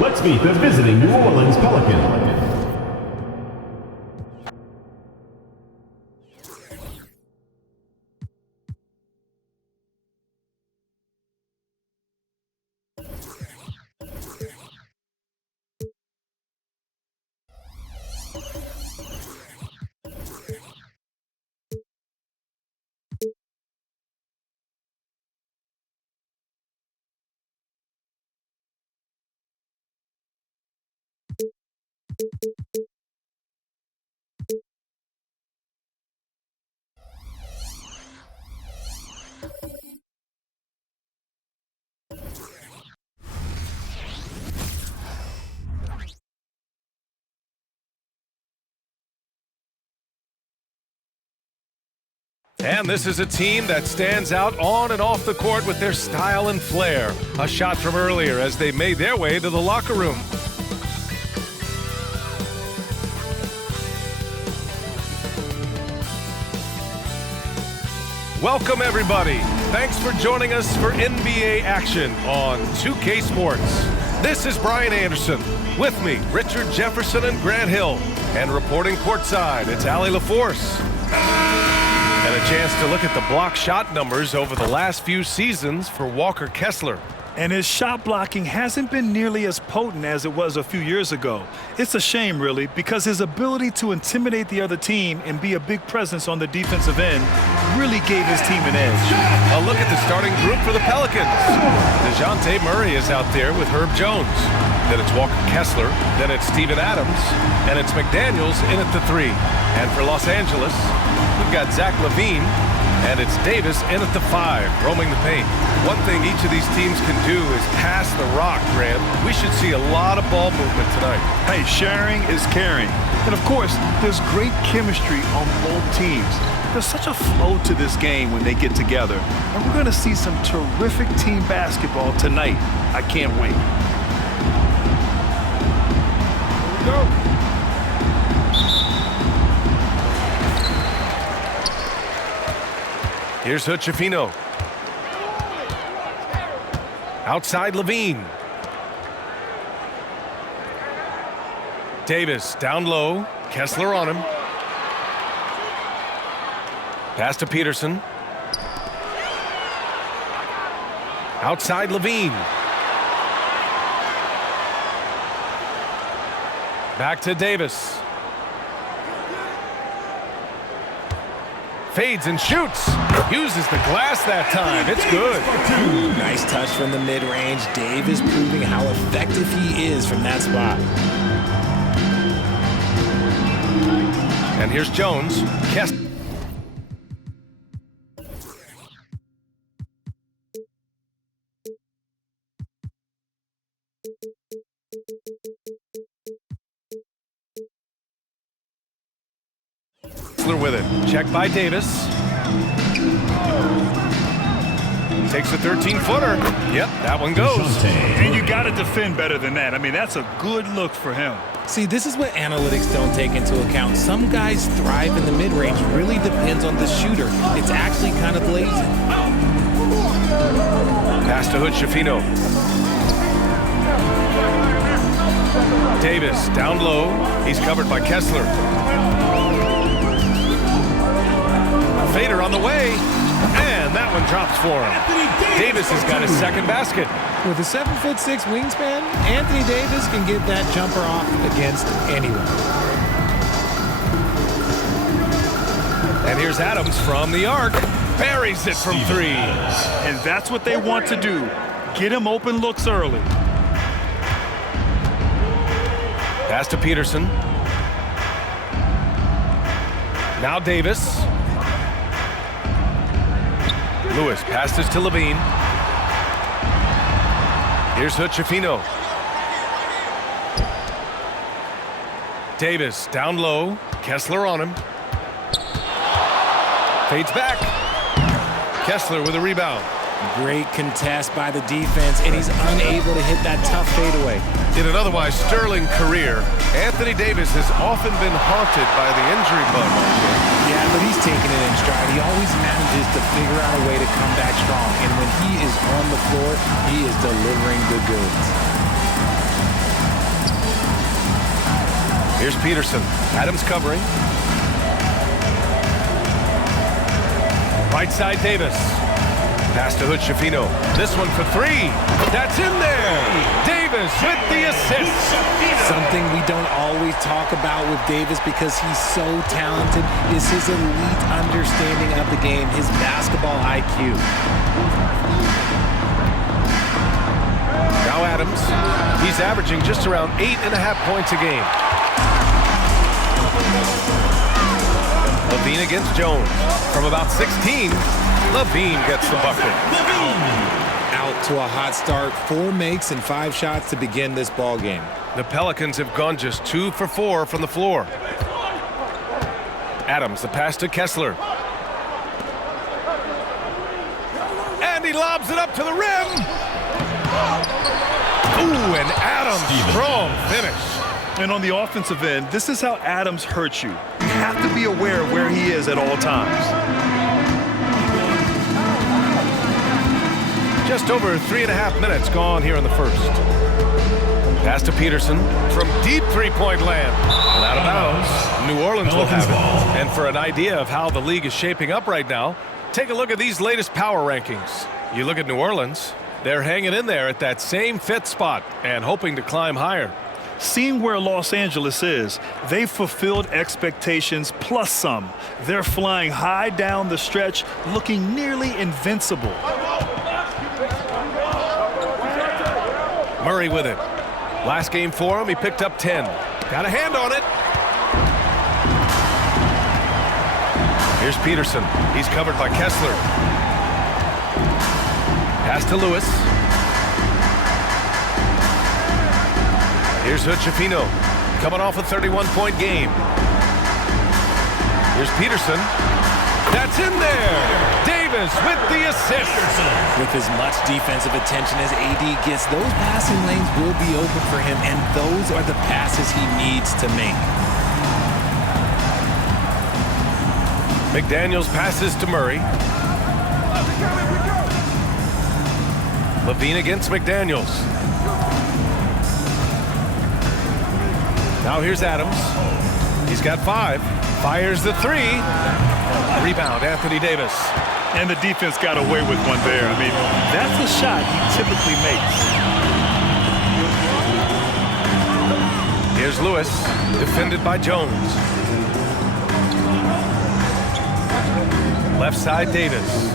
Let's meet the visiting New Orleans Pelicans. And this is a team that stands out on and off the court with their style and flair. A shot from earlier as they made their way to the locker room. Welcome, everybody. Thanks for joining us for NBA action on 2K Sports. This is Brian Anderson. With me, Richard Jefferson and Grant Hill. And reporting courtside, it's Allie LaForce. And a chance to look at the block shot numbers over the last few seasons for Walker Kessler. And his shot blocking hasn't been nearly as potent as it was a few years ago. It's a shame, really, because his ability to intimidate the other team and be a big presence on the defensive end really gave his team an edge. A look at the starting group for the Pelicans. DeJounte Murray is out there with Herb Jones. Then it's Walker Kessler. Then it's Steven Adams. And it's McDaniels in at the 3. And for Los Angeles, we've got Zach LaVine. And it's Davis in at the 5, roaming the paint. One thing each of these teams can do is pass the rock, Grant. We should see a lot of ball movement tonight. Hey, sharing is caring. And of course, there's great chemistry on both teams. There's such a flow to this game when they get together. And we're going to see some terrific team basketball tonight. I can't wait. Here we go. Here's Hood-Schifino. Outside LaVine. Davis down low. Kessler on him. Pass to Peterson. Outside LaVine. Back to Davis. Fades and shoots. Uses the glass that time. It's good. Nice touch from the mid-range. Davis proving how effective he is from that spot. And here's Jones. Kessler. With it. Check by Davis. Takes a 13-footer. Yep, that one goes. And you got to defend better than that. I mean, that's a good look for him. See, this is what analytics don't take into account. Some guys thrive in the mid-range. Really depends on the shooter. It's actually kind of lazy. Pass to Hood-Schifino. Davis down low. He's covered by Kessler. Fader on the way, and that one drops for him. Davis has got his second basket. With a 7'6" wingspan, Anthony Davis can get that jumper off against anyone. And here's Adams from the arc. Buries it from 3. And that's what they want to do. Get him open looks early. Pass to Peterson. Now Davis. Lewis passes to LaVine. Here's Hood-Schifino. Davis down low. Kessler on him. Fades back. Kessler with a rebound. Great contest by the defense, and he's unable to hit that tough fadeaway. In an otherwise sterling career, Anthony Davis has often been haunted by the injury bug. Yeah, but he's taking it in stride. He always manages to figure out a way to come back strong, and when he is on the floor, he is delivering the goods. Here's Peterson. Adams covering. Right side Davis. Pass to Hood-Schifino. This one for three. That's in there. Davis with the assist. Something we don't always talk about with Davis because he's so talented is his elite understanding of the game, his basketball IQ. Now Adams. He's averaging just around 8.5 points a game. Levine against Jones. From about 16, Levine gets the bucket. Out to a hot start, 4 makes and 5 shots to begin this ball game. The Pelicans have gone just 2 for 4 from the floor. Adams, the pass to Kessler. And he lobs it up to the rim. Ooh, and Adams, strong finish. And on the offensive end, this is how Adams hurts you. You have to be aware of where he is at all times. Just over 3.5 minutes gone here in the first. Pass to Peterson from deep three-point land. And out of bounds. New Orleans will have it. And for an idea of how the league is shaping up right now, take a look at these latest power rankings. You look at New Orleans, they're hanging in there at that same 5th spot and hoping to climb higher. Seeing where Los Angeles is, they've fulfilled expectations plus some. They're flying high down the stretch, looking nearly invincible. Murray with it. Last game for him, he picked up 10. Got a hand on it. Here's Peterson. He's covered by Kessler. Pass to Lewis. Here's Hood-Schifino, coming off a 31-point game. Here's Peterson. That's in there. Davis with the assist. With as much defensive attention as AD gets, those passing lanes will be open for him, and those are the passes he needs to make. McDaniels passes to Murray. Levine against McDaniels. Now here's Adams. He's got 5. Fires the 3. Rebound, Anthony Davis. And the defense got away with one there. I mean, that's a shot he typically makes. Here's Lewis, defended by Jones. Left side, Davis.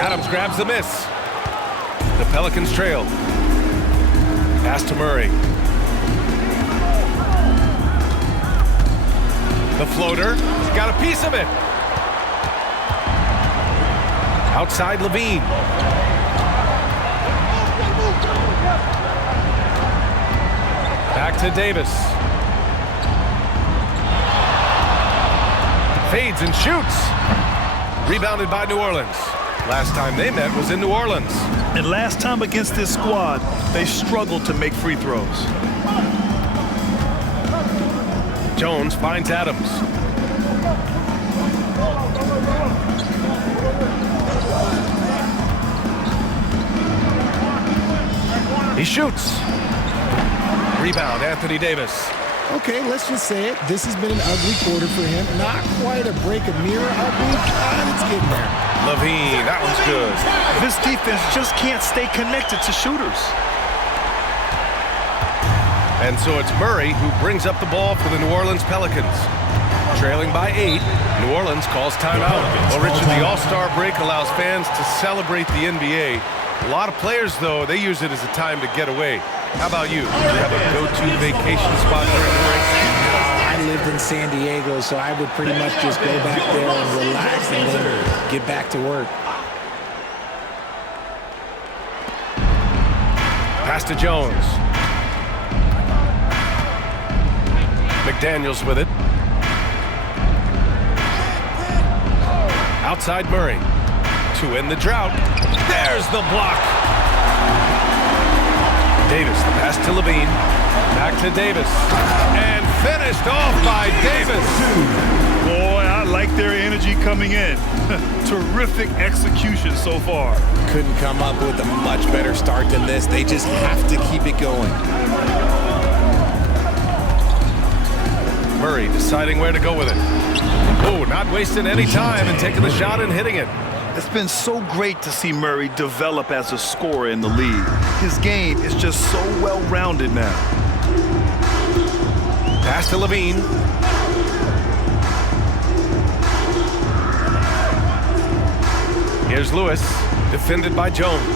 Adams grabs the miss. The Pelicans trail. Pass to Murray. The floater, he's got a piece of it. Outside Levine. Back to Davis. Fades and shoots. Rebounded by New Orleans. Last time they met was in New Orleans. And last time against this squad, they struggled to make free throws. Jones finds Adams. He shoots. Rebound, Anthony Davis. Okay, let's just say it. This has been an ugly quarter for him. Not quite a break a mirror ugly, but it's getting there. Levine, that one's good. This defense just can't stay connected to shooters. And so it's Murray who brings up the ball for the New Orleans Pelicans. Trailing by 8, New Orleans calls timeout. Well, Richard, the All-Star break allows fans to celebrate the NBA. A lot of players, though, they use it as a time to get away. How about you? Do you have a go-to vacation spot during the break? I lived in San Diego, so I would pretty much just go back there and relax and then get back to work. Pass to Jones. McDaniels with it. Outside Murray. To end the drought. There's the block. Davis, the pass to Levine. Back to Davis. And finished off by Davis. Boy, I like their energy coming in. Terrific execution so far. Couldn't come up with a much better start than this. They just have to keep it going. Murray deciding where to go with it. Oh, not wasting any time and taking the shot and hitting it. It's been so great to see Murray develop as a scorer in the league. His game is just so well-rounded now. Pass to Levine. Here's Lewis, defended by Jones.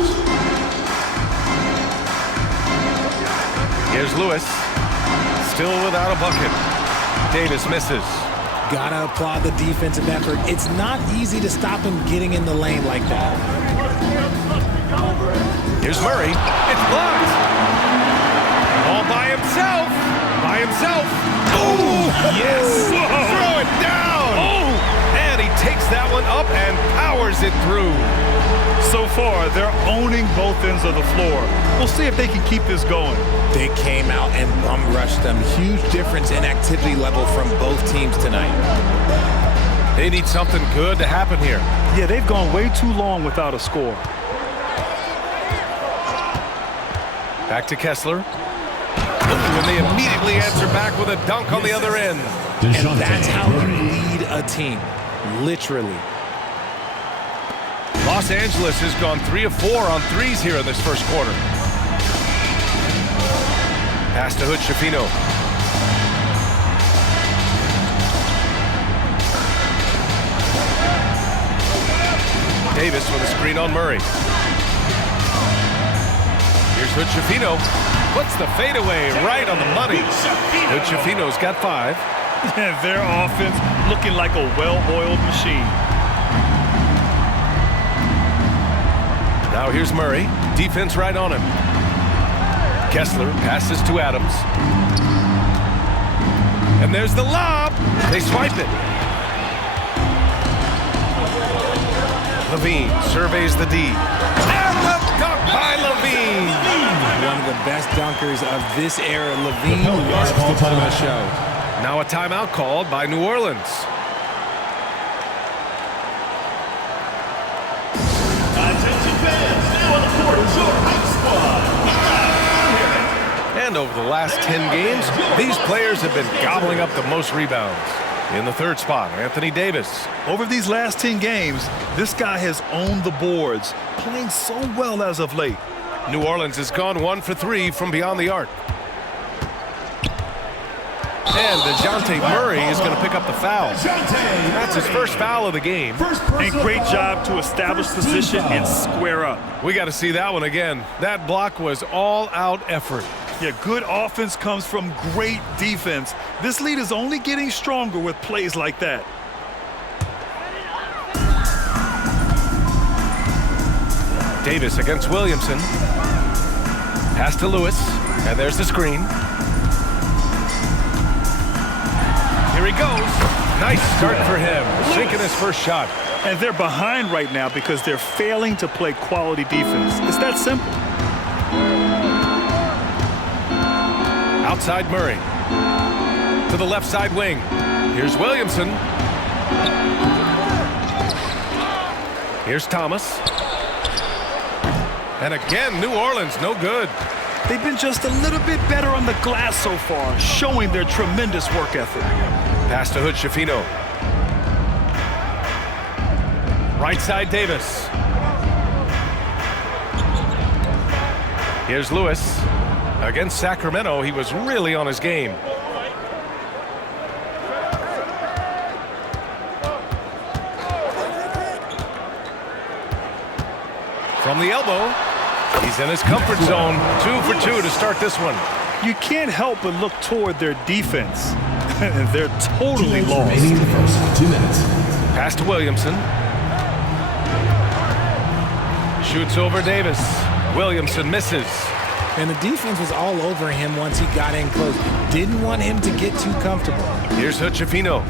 Here's Lewis, still without a bucket. Davis misses. Gotta applaud the defensive effort. It's not easy to stop him getting in the lane like that. Here's Murray. It's blocked. All by himself. By himself. Oh, yes. Throw it down. Oh, and he takes that one up and powers it through. So far, they're owning both ends of the floor. We'll see if they can keep this going. They came out and bum-rushed them. Huge difference in activity level from both teams tonight. They need something good to happen here. Yeah, they've gone way too long without a score. Back to Kessler. And they immediately answer back with a dunk on the other end. And that's how you lead a team. Literally. Los Angeles has gone 3 of 4 on threes here in this first quarter. Pass to Hood-Schifino. Davis with a screen on Murray. Here's Hood-Schifino. Puts the fadeaway right on the money. Hood-Schifino's got 5. Their offense looking like a well-oiled machine. Now here's Murray. Defense right on him. Kessler passes to Adams. And there's the lob. They swipe it. Levine surveys the D. And the dunk by Levine. One of the best dunkers of this era. Levine loves to put on a show. Now a timeout called by New Orleans. Attention fans, now on the court is your hype squad. And over the last 10 games, these players have been gobbling up the most rebounds. In the third spot, Anthony Davis. Over these last 10 games, this guy has owned the boards, playing so well as of late. New Orleans has gone 1 for 3 from beyond the arc. And DeJounte Murray is going to pick up the foul. That's his first foul of the game. And great job to establish position and square up. We got to see that one again. That block was all-out effort. Yeah, good offense comes from great defense. This lead is only getting stronger with plays like that. Davis against Williamson. Pass to Lewis, and there's the screen. Here he goes. Nice start for him, sinking his first shot. And they're behind right now because they're failing to play quality defense. It's that simple. Outside Murray. To the left side wing. Here's Williamson. Here's Thomas. And again, New Orleans, no good. They've been just a little bit better on the glass so far, showing their tremendous work ethic. Pass to Hood-Schifino. Right side Davis. Here's Lewis. Against Sacramento, he was really on his game. From the elbow, he's in his comfort zone. 2 for 2 to start this one. You can't help but look toward their defense. They're totally lost. Remaining in the first 2 minutes. Pass to Williamson. Shoots over Davis. Williamson misses. And the defense was all over him once he got in close. Didn't want him to get too comfortable. Here's Hood-Schifino.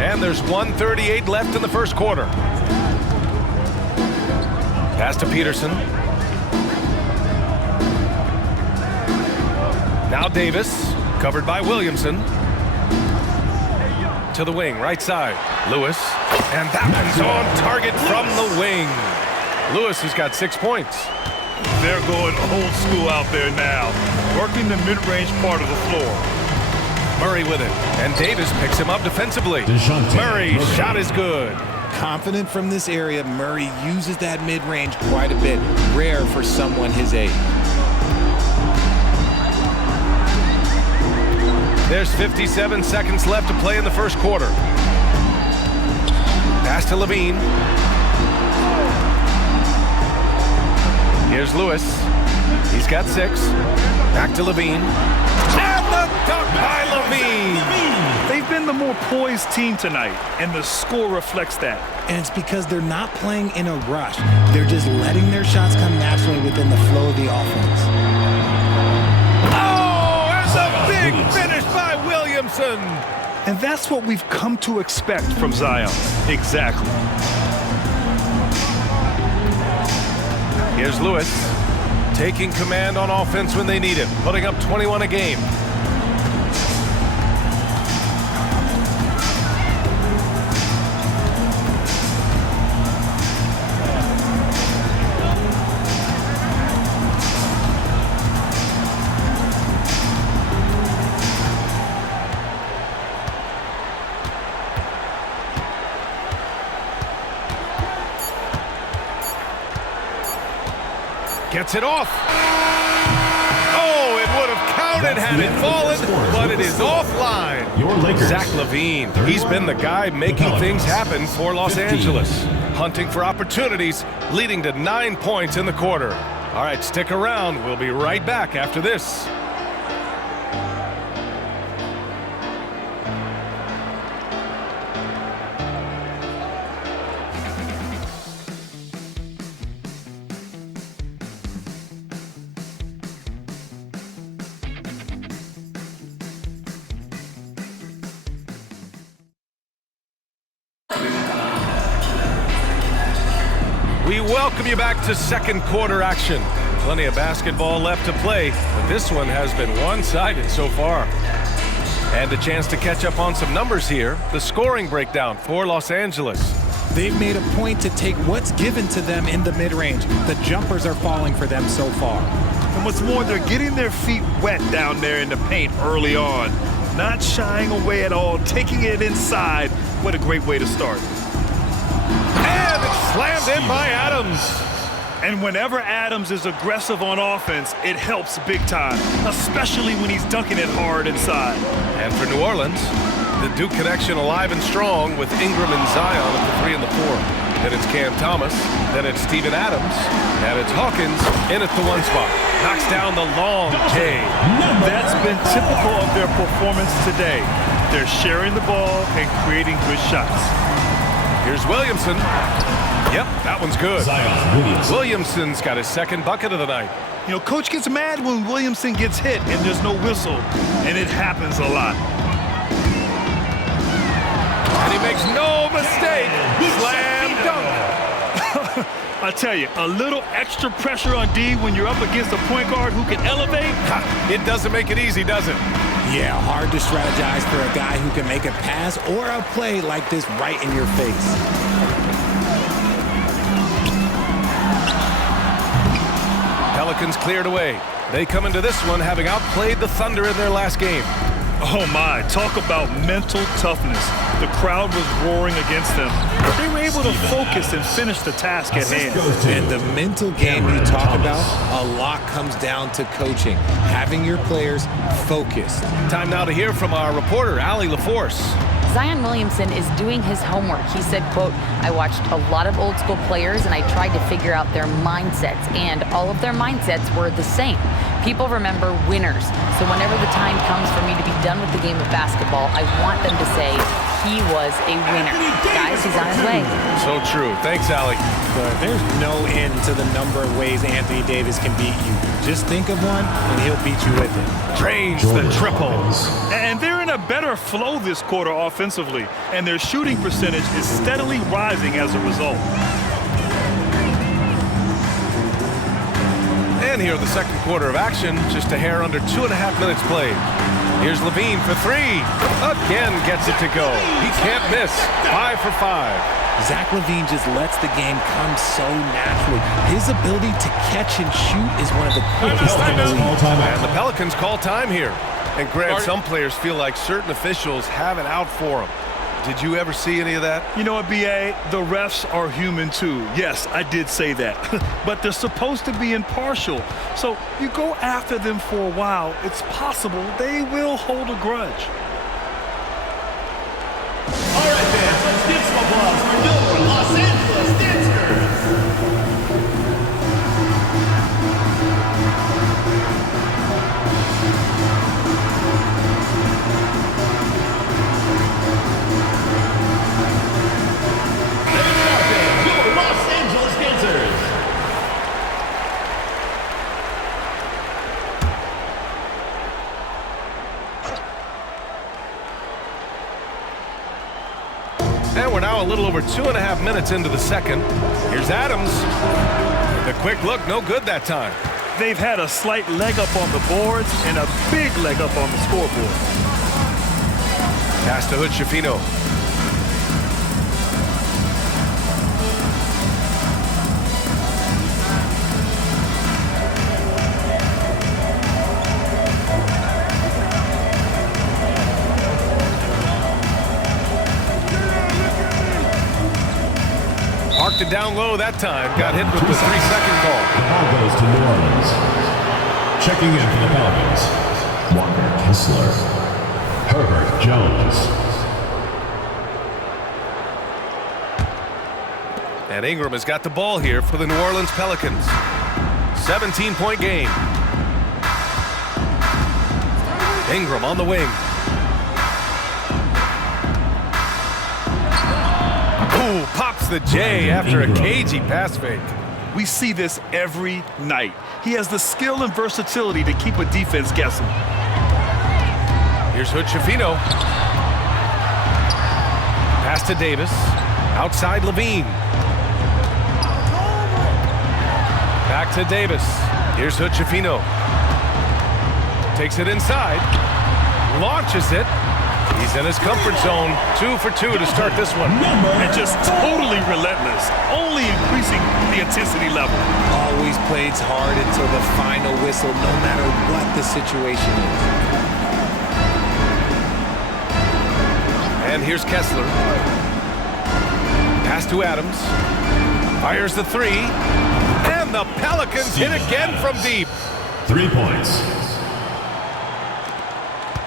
And there's 1:38 left in the first quarter. Pass to Peterson. Now Davis, covered by Williamson. To the wing, right side. Lewis, and that one's on target from the wing. Lewis has got 6 points. They're going old school out there now, working the mid-range part of the floor. Murray with it, and Davis picks him up defensively. Murray, shot is good. Confident from this area, Murray uses that mid-range quite a bit. Rare for someone his age. There's 57 seconds left to play in the first quarter. Pass to Levine. Here's Lewis. He's got 6. Back to Levine. And the dunk by Levine. They've been the more poised team tonight, and the score reflects that. And it's because they're not playing in a rush. They're just letting their shots come naturally within the flow of the offense. Oh, that's a big finish by Williamson. And that's what we've come to expect from Zion. Exactly. Here's Lewis, taking command on offense when they need it, putting up 21 a game. Gets it off. Oh, it would have counted had it fallen, but it is offline. Zach LaVine, he's been the guy making things happen for Los Angeles. Hunting for opportunities, leading to 9 points in the quarter. All right, stick around. We'll be right back after this. We welcome you back to second quarter action. Plenty of basketball left to play, but this one has been one-sided so far. And a chance to catch up on some numbers here. The scoring breakdown for Los Angeles. They've made a point to take what's given to them in the mid-range. The jumpers are falling for them so far. And what's more, they're getting their feet wet down there in the paint early on. Not shying away at all, taking it inside. What a great way to start. And it's slammed in by Adams. And whenever Adams is aggressive on offense, it helps big time, especially when he's dunking it hard inside. And for New Orleans, the Duke connection alive and strong with Ingram and Zion at the 3 and the 4. Then it's Cam Thomas, then it's Steven Adams, and it's Hawkins in at the 1 spot. Knocks down the long K. That's been typical of their performance today. They're sharing the ball and creating good shots. Here's Williamson. Yep, that one's good. Williamson's got his second bucket of the night. You know, coach gets mad when Williamson gets hit and there's no whistle, and it happens a lot. And he makes no mistake. Slam dunk. I tell you, a little extra pressure on D when you're up against a point guard who can elevate. It doesn't make it easy, does it? Yeah, hard to strategize for a guy who can make a pass or a play like this right in your face. Pelicans cleared away. They come into this one having outplayed the Thunder in their last game. Oh my, talk about mental toughness. The crowd was roaring against them, but they were able to focus and finish the task at hand. And the mental game you talk about, a lot comes down to coaching, having your players focused. Time now to hear from our reporter, Allie LaForce. Zion Williamson is doing his homework. He said, quote, "I watched a lot of old school players and I tried to figure out their mindsets, and all of their mindsets were the same. People remember winners. So whenever the time comes for me to be done with the game of basketball, I want them to say he was a winner. Guys, he's on his way." So true. Thanks, Allie. But there's no end to the number of ways Anthony Davis can beat you. Just think of one, and he'll beat you with it. Drains the triple. And they're in a better flow this quarter offensively, and their shooting percentage is steadily rising as a result. And here the second quarter of action, just a hair under 2.5 minutes played. Here's Levine for three. Again gets it to go. He can't miss. 5 for 5. Zach LaVine just lets the game come so naturally. His ability to catch and shoot is one of the quickest in the league. And the Pelicans call time here. And Grant, some players feel like certain officials have it out for them. Did you ever see any of that? You know what, B.A.? The refs are human too. Yes, I did say that. But they're supposed to be impartial. So you go after them for a while, it's possible they will hold a grudge. All right, fans, let's give some applause for your Los Angeles Dancers. And we're now a little over 2.5 minutes into the second. Here's Adams. The quick look, no good that time. They've had a slight leg up on the boards and a big leg up on the scoreboard. Pass to Hood-Schifino. Parked it down low that time. Got hit with the 3-second call. The ball goes to New Orleans. Checking in for the Pelicans, Walker Kessler, Herbert Jones. And Ingram has got the ball here for the New Orleans Pelicans. 17-point game. Ingram on the wing. Ooh, pops the J after a cagey pass fake. We see this every night. He has the skill and versatility to keep a defense guessing. Here's Hood-Schifino. Pass to Davis. Outside Levine. Back to Davis. Here's Hood-Schifino. Takes it inside. Launches it. He's in his comfort zone. 2 for 2 to start this one. And just totally relentless. Only increasing the intensity level. Always plays hard until the final whistle, no matter what the situation is. And here's Kessler. Pass to Adams. Fires the three. And the Pelicans hit again from deep. 3 points.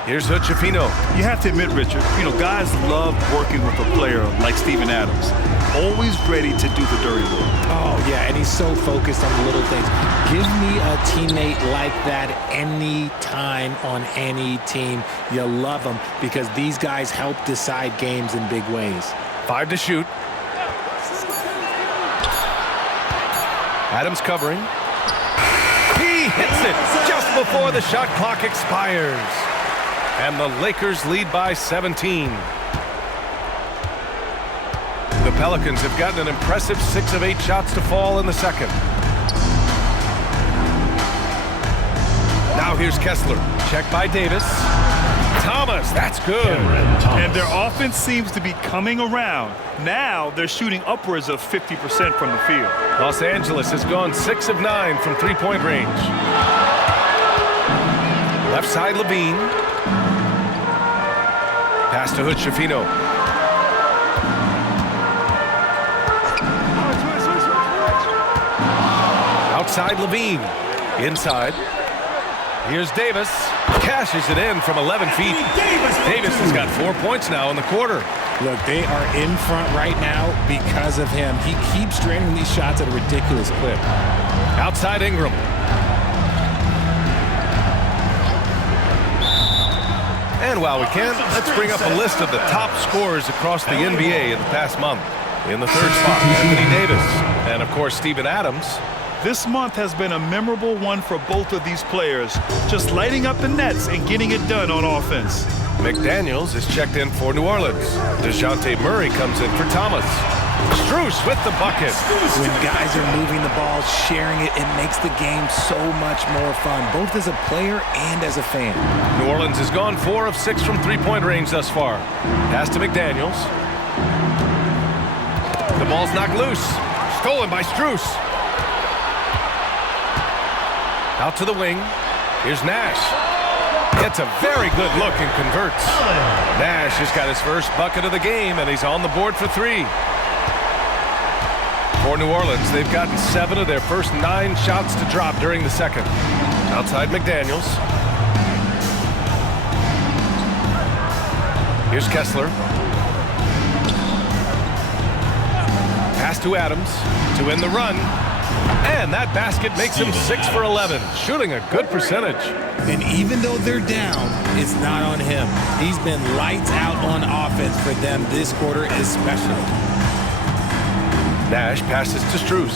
Here's Hood-Schifino. You have to admit, Richard, guys love working with a player like Steven Adams. Always ready to do the dirty work. Oh, yeah, and he's so focused on the little things. Give me a teammate like that any time on any team. You love them because these guys help decide games in big ways. 5 to shoot. Adams covering. He hits it just before the shot clock expires. And the Lakers lead by 17. The Pelicans have gotten an impressive 6 of 8 shots to fall in the second. Now here's Kessler. Checked by Davis. Thomas, that's good. And their offense seems to be coming around. Now they're shooting upwards of 50% from the field. Los Angeles has gone 6 of 9 from three-point range. Left side Levine. Pass to Hood-Schifino. Outside Levine. Inside. Here's Davis. Cashes it in from 11 feet. Davis has got 4 points now in the quarter. Look, they are in front right now because of him. He keeps draining these shots at a ridiculous clip. Outside Ingram. And while we can, let's bring up a list of the top scorers across the NBA in the past month. In the third spot, Anthony Davis. And, of course, Steven Adams. This month has been a memorable one for both of these players, just lighting up the nets and getting it done on offense. McDaniels is checked in for New Orleans. DeJounte Murray comes in for Thomas. Strus with the bucket. When guys are moving the ball, sharing it, it makes the game so much more fun, both as a player and as a fan. New Orleans has gone 4 of 6 from three-point range thus far. Pass to McDaniels. The ball's knocked loose. Stolen by Strus. Out to the wing. Here's Nash. Gets a very good look and converts. Nash has got his first bucket of the game, and he's on the board for 3. For New Orleans, they've gotten 7 of their first 9 shots to drop during the second. Outside McDaniels. Here's Kessler. Pass to Adams to end the run. And that basket makes him 6 for 11, shooting a good percentage. And even though they're down, it's not on him. He's been lights out on offense for them this quarter especially. Nash passes to Strus.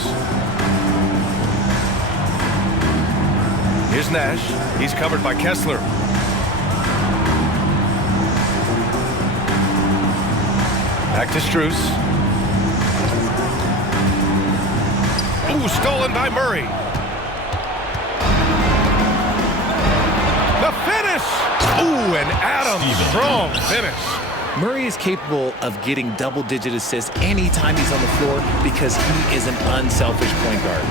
Here's Nash. He's covered by Kessler. Back to Strus. Ooh, stolen by Murray. The finish! Ooh, and Adams, strong finish. Murray is capable of getting double-digit assists anytime he's on the floor because he is an unselfish point guard.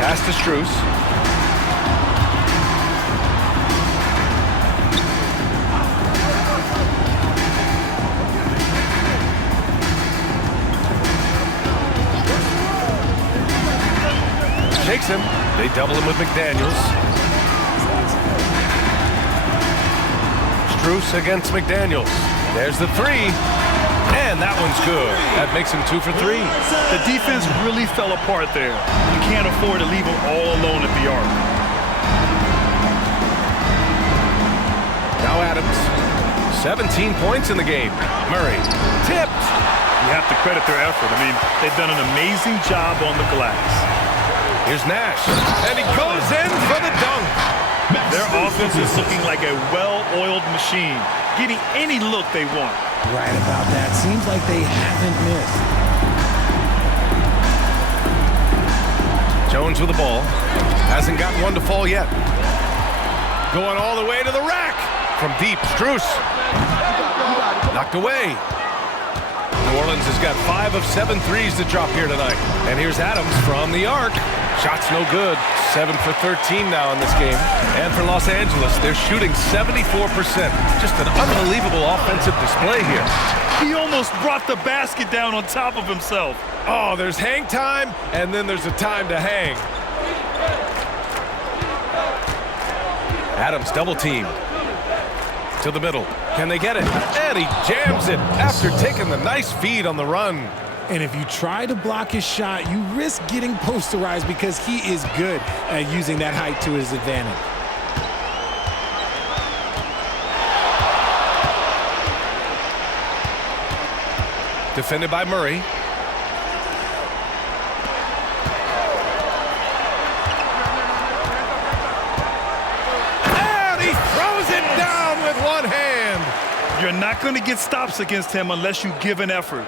Pass to Strus. Shakes him. They double him with McDaniels. Strus against McDaniels. There's the 3. And that one's good. That makes him 2 for 3. The defense really fell apart there. You can't afford to leave them all alone at the arc. Now Adams. 17 points in the game. Murray. Tipped. You have to credit their effort. I mean, they've done an amazing job on the glass. Here's Nash, and he goes in for the dunk. Their offense is looking like a well-oiled machine, getting any look they want. Right about that. Seems like they haven't missed. Jones with the ball. Hasn't gotten one to fall yet. Going all the way to the rack. From deep, Strus. Knocked away. New Orleans has got 5 of 7 threes to drop here tonight. And here's Adams from the arc. Shot's no good. 7 for 13 now in this game. And for Los Angeles, they're shooting 74%. Just an unbelievable offensive display here. He almost brought the basket down on top of himself. Oh, there's hang time, and then there's a time to hang. Adams double team. To the middle. Can they get it? And he jams it after taking the nice feed on the run. And if you try to block his shot, you risk getting posterized because he is good at using that height to his advantage. Defended by Murray. And he throws it down with one hand. You're not going to get stops against him unless you give an effort.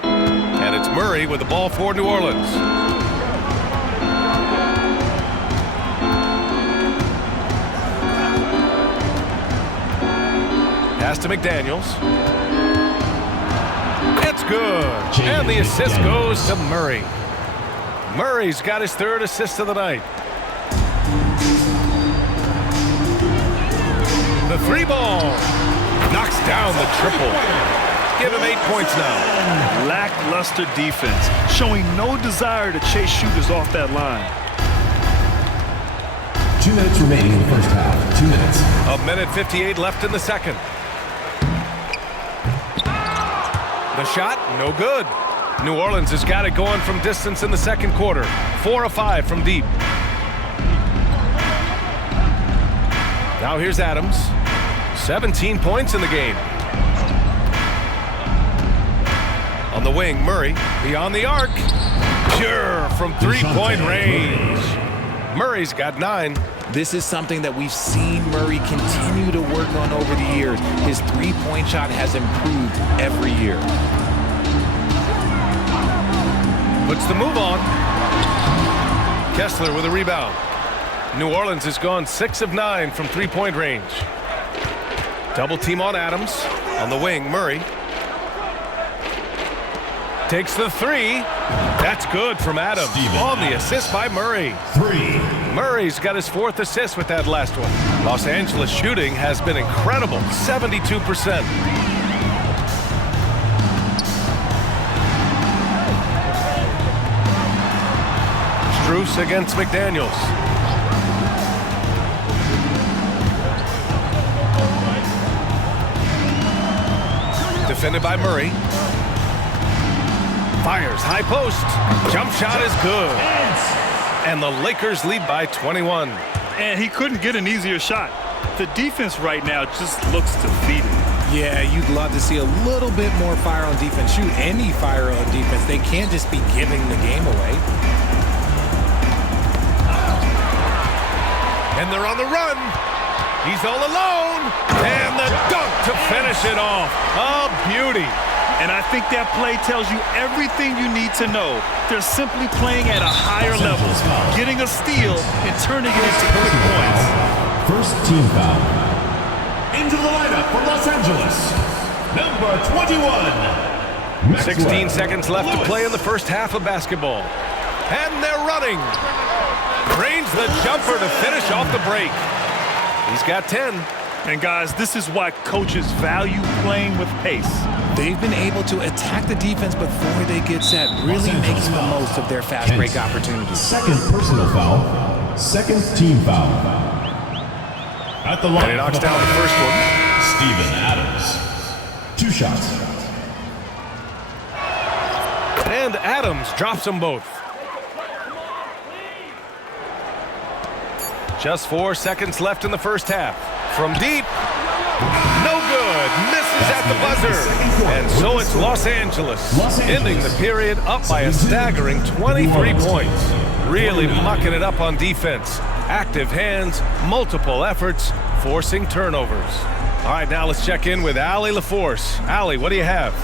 And it's Murray with the ball for New Orleans. Pass to McDaniels. It's good. And the assist goes to Murray. Murray's got his 3rd assist of the night. The 3 ball. Knocks down the triple. Give him 8 points now. Lackluster defense, showing no desire to chase shooters off that line. 2 minutes remaining in the first half. 2 minutes. A minute 58 left in the second. The shot, no good. New Orleans has got it going from distance in the second quarter. 4 of 5 from deep. Now here's Adams. 17 points in the game. On the wing, Murray beyond the arc. Pure from 3-point range. Murray's got 9. This is something that we've seen Murray continue to work on over the years. His three-point shot has improved every year. Puts the move on. Kessler with a rebound. New Orleans has gone 6 of 9 from three-point range. Double team on Adams. On the wing, Murray. Takes the 3. That's good from Adams. On the assist by Murray. 3. Murray's got his 4th assist with that last one. Los Angeles shooting has been incredible, 72%. Strus against McDaniels. Defended by Murray. Fires, high post. Jump shot is good. And the Lakers lead by 21. And he couldn't get an easier shot. The defense right now just looks defeated. Yeah, you'd love to see a little bit more fire on defense. Shoot, any fire on defense. They can't just be giving the game away. And they're on the run. He's all alone. And the dunk to finish it off. A beauty. And I think that play tells you everything you need to know. They're simply playing at a higher level, getting a steal and turning it into quick points. First team foul. Into the lineup for Los Angeles, number 21. 16 seconds left to play in the first half of basketball. And they're running. Drains the jumper to finish off the break. He's got 10. And guys, this is why coaches value playing with pace. They've been able to attack the defense before they get set, really making the most of their fast break opportunities. Second personal foul. Second team foul. At the line. And he knocks down the first one. Steven Adams. 2 shots. And Adams drops them both. Just 4 seconds left in the first half. From deep. No good. Misses at the buzzer. And so it's Los Angeles, ending the period up by a staggering 23 points. Really mucking it up on defense. Active hands, multiple efforts, forcing turnovers. All right, now let's check in with Allie LaForce. Allie, what do you have?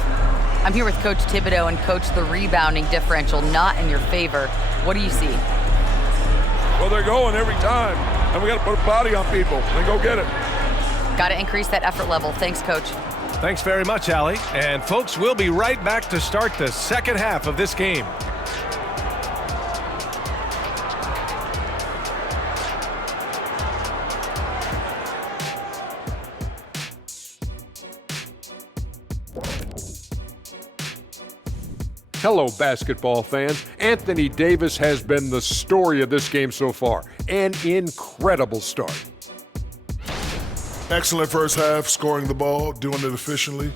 I'm here with Coach Thibodeau, and Coach, the rebounding differential not in your favor. What do you see? Well, they're going every time, and we got to put a body on people and go get it. Got to increase that effort level. Thanks, Coach. Thanks very much, Allie. And folks, we'll be right back to start the second half of this game. Hello, basketball fans. Anthony Davis has been the story of this game so far. An incredible start. Excellent first half, scoring the ball, doing it efficiently.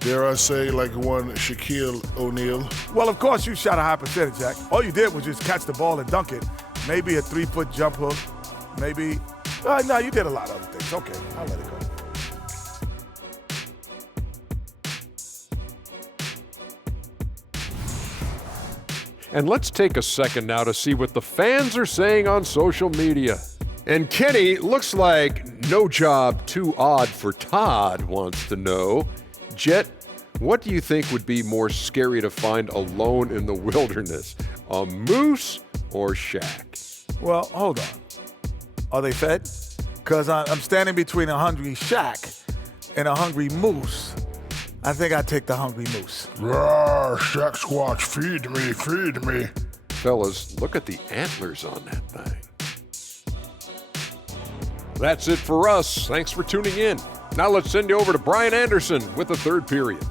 Dare I say, like one Shaquille O'Neal. Well, of course, you shot a high percentage, Jack. All you did was just catch the ball and dunk it. Maybe a 3-foot jump hook. Maybe. No, you did a lot of other things. Okay, I'll let it go. And let's take a second now to see what the fans are saying on social media. And Kenny, looks like no job too odd for Todd wants to know. Jet, what do you think would be more scary to find alone in the wilderness? A moose or Shaq? Well, hold on. Are they fed? Because I'm standing between a hungry Shaq and a hungry moose. I think I'd take the hungry moose. Rawr, Shaq Squatch, feed me, feed me. Fellas, look at the antlers on that thing. That's it for us. Thanks for tuning in. Now let's send you over to Brian Anderson with the third period.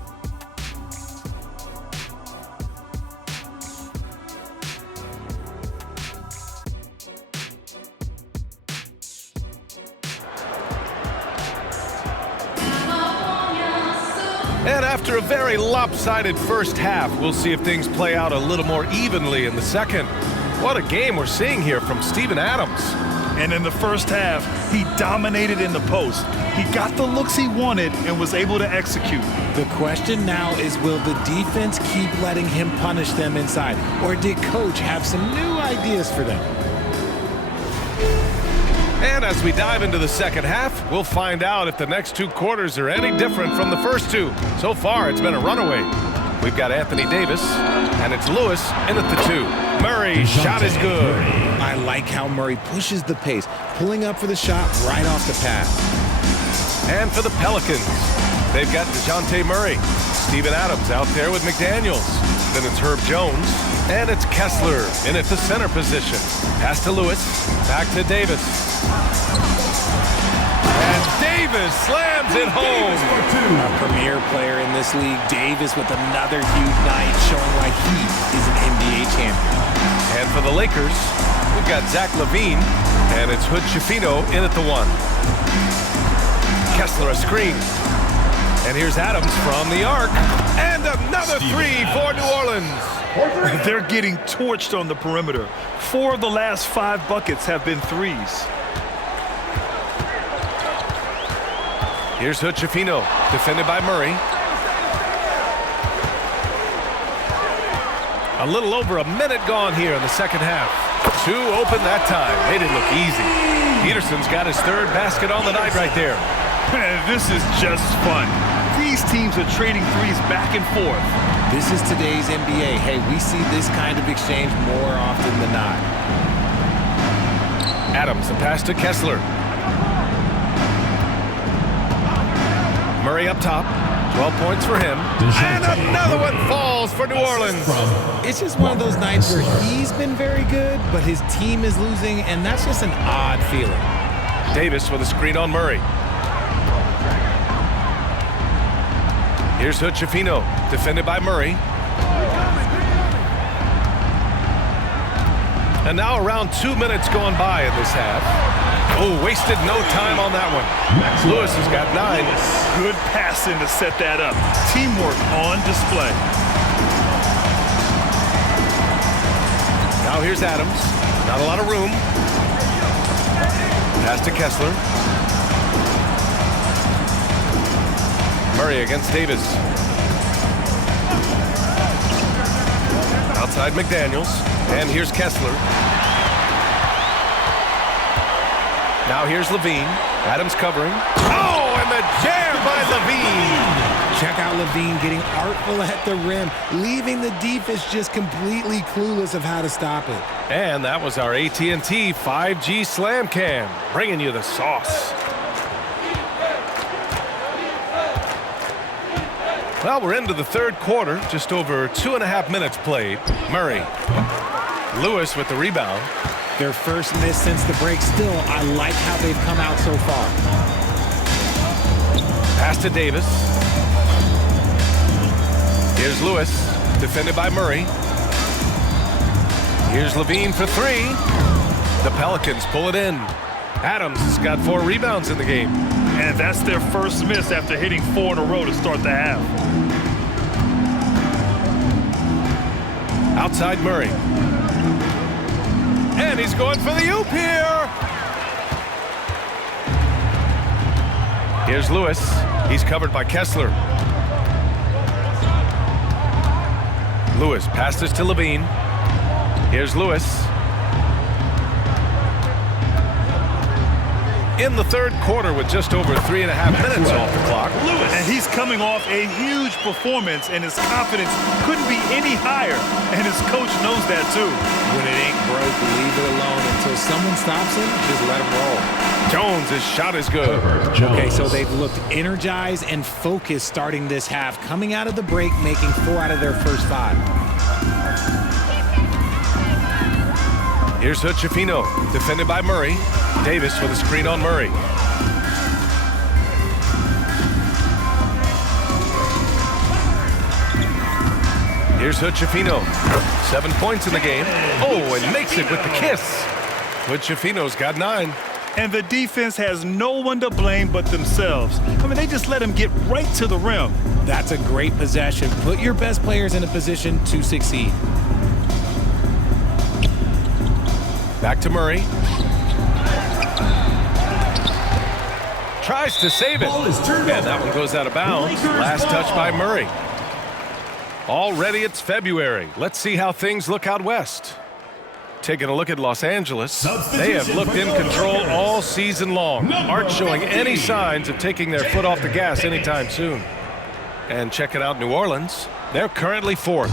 And after a very lopsided first half, we'll see if things play out a little more evenly in the second. What a game we're seeing here from Steven Adams. And in the first half, he dominated in the post. He got the looks he wanted and was able to execute. The question now is, will the defense keep letting him punish them inside? Or did Coach have some new ideas for them? And as we dive into the second half, we'll find out if the next 2 quarters are any different from the first 2. So far, it's been a runaway. We've got Anthony Davis, and it's Lewis in at the 2. Murray's shot is good. I like how Murray pushes the pace, pulling up for the shot right off the pass. And for the Pelicans, they've got DeJounte Murray. Steven Adams out there with McDaniels. Then it's Herb Jones. And it's Kessler in at the center position. Pass to Lewis. Back to Davis. And Davis slams it home. A premier player in this league, Davis with another huge night, showing why he is an NBA champion. And for the Lakers, we've got Zach LaVine. And it's Hood Schifino in at the 1. Kessler a screen. And here's Adams from the arc. And another 3 for New Orleans. They're getting torched on the perimeter. 4 of the last 5 buckets have been threes. Here's Hood Schifino, defended by Murray. A little over a minute gone here in the second half. 2 open that time. They didn't look easy. Peterson's got his 3rd basket on the night right there. This is just fun. These teams are trading threes back and forth. This is today's NBA. Hey, we see this kind of exchange more often than not. Adams, a pass to Kessler. Murray up top. 12 points for him. And another one falls for New Orleans. It's just one of those nights where he's been very good, but his team is losing, and that's just an odd feeling. Davis with a screen on Murray. Here's Hood Schifino, defended by Murray. And now around 2 minutes gone by in this half. Oh, wasted no time on that one. Lewis has got 9. Good passing to set that up. Teamwork on display. Now here's Adams. Not a lot of room. Pass to Kessler. Murray against Davis. Outside McDaniels. And here's Kessler. Now here's LaVine. Adams covering. Oh, and the jam by LaVine. Check out LaVine getting artful at the rim, leaving the defense just completely clueless of how to stop it. And that was our AT&T 5G Slam Cam, bringing you the sauce. Well, we're into the 3rd quarter, just over 2.5 minutes played. Murray. Lewis with the rebound. Their first miss since the break. Still, I like how they've come out so far. Pass to Davis. Here's Lewis, defended by Murray. Here's LaVine for 3. The Pelicans pull it in. Adams has got 4 rebounds in the game. And that's their first miss after hitting 4 in a row to start the half. Outside Murray. And he's going for the oop here. Here's Lewis. He's covered by Kessler. Lewis passes to LaVine. Here's Lewis. In the 3rd quarter with just over 3.5 minutes off the clock. Lewis. And he's coming off a huge performance, and his confidence couldn't be any higher. And his coach knows that too. When it ain't broke, leave it alone until someone stops him. Just let him roll. Jones, his shot is good. Okay, so they've looked energized and focused starting this half, coming out of the break, making 4 out of their first 5. Here's Hood Schifino, defended by Murray. Davis with a screen on Murray. Here's Hood Schifino. 7 points in the game. Oh, and makes it with the kiss. Hood Schifino's got 9. And the defense has no one to blame but themselves. I mean, they just let him get right to the rim. That's a great possession. Put your best players in a position to succeed. Back to Murray. Tries to save it. And that one goes out of bounds. Last touch by Murray. Already it's February. Let's see how things look out west. Taking a look at Los Angeles, they have looked in control all season long, aren't showing any signs of taking their foot off the gas anytime soon. And check it out, New Orleans, they're currently 4th.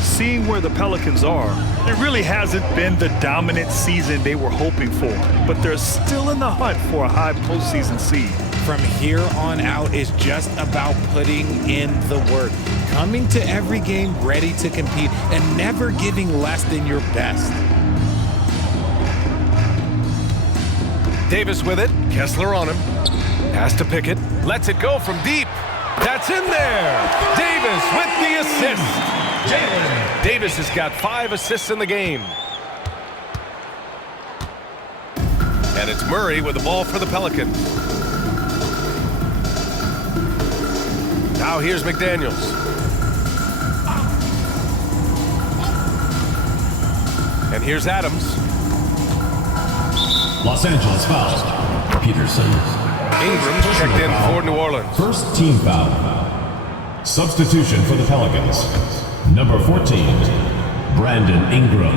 Seeing where the Pelicans are, it really hasn't been the dominant season they were hoping for, but they're still in the hunt for a high postseason seed. From here on out, it's just about putting in the work, coming to every game ready to compete, and never giving less than your best. Davis with it, Kessler on him. Pass to Pickett, lets it go from deep. That's in there. Davis with the assist. Davis has got 5 assists in the game. And it's Murray with the ball for the Pelicans. Now here's McDaniels. And here's Adams. Los Angeles foul. Peterson. Ingram's checked in for New Orleans. First team foul. Substitution for the Pelicans. Number 14, Brandon Ingram.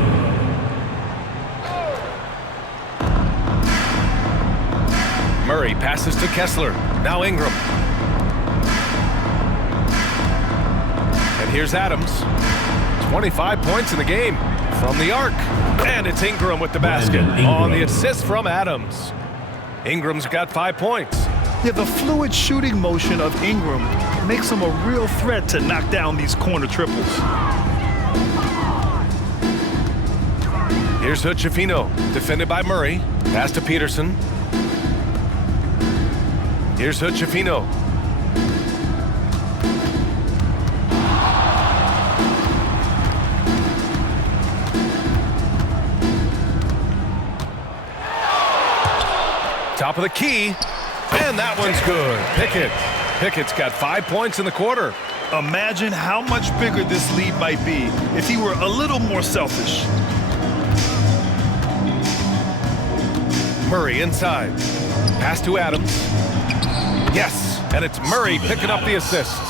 Murray passes to Kessler. Now Ingram. And here's Adams. 25 points in the game from the arc. And it's Ingram with the basket on the assist from Adams. Ingram's got 5 points. Yeah, the fluid shooting motion of Ingram makes him a real threat to knock down these corner triples. Here's Hood-Schifino, defended by Murray. Pass to Peterson. Here's Hood-Schifino. Top of the key, and that one's good. Pickett's got 5 points in the quarter. Imagine how much bigger this lead might be if he were a little more selfish. Murray inside. Pass to Adams. Yes, and it's Murray picking up the assist.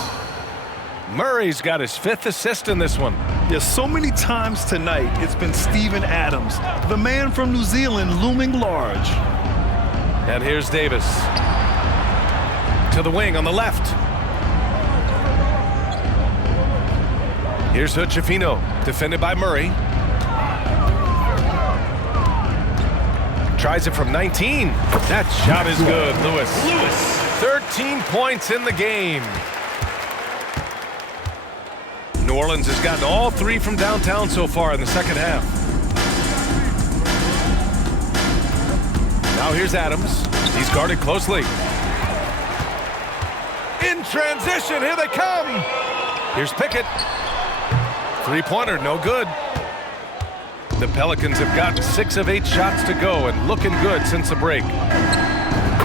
Murray's got his 5th assist in this one. There's so many times tonight it's been Steven Adams, the man from New Zealand, looming large. And here's Davis. To the wing on the left. Here's Hood-Schifino, defended by Murray. Tries it from 19. That shot is good, Lewis. 13 points in the game. New Orleans has gotten all 3 from downtown so far in the second half. Now here's Adams. He's guarded closely. In transition, here they come. Here's Pickett. 3-pointer, no good. The Pelicans have gotten 6 of 8 shots to go and looking good since the break.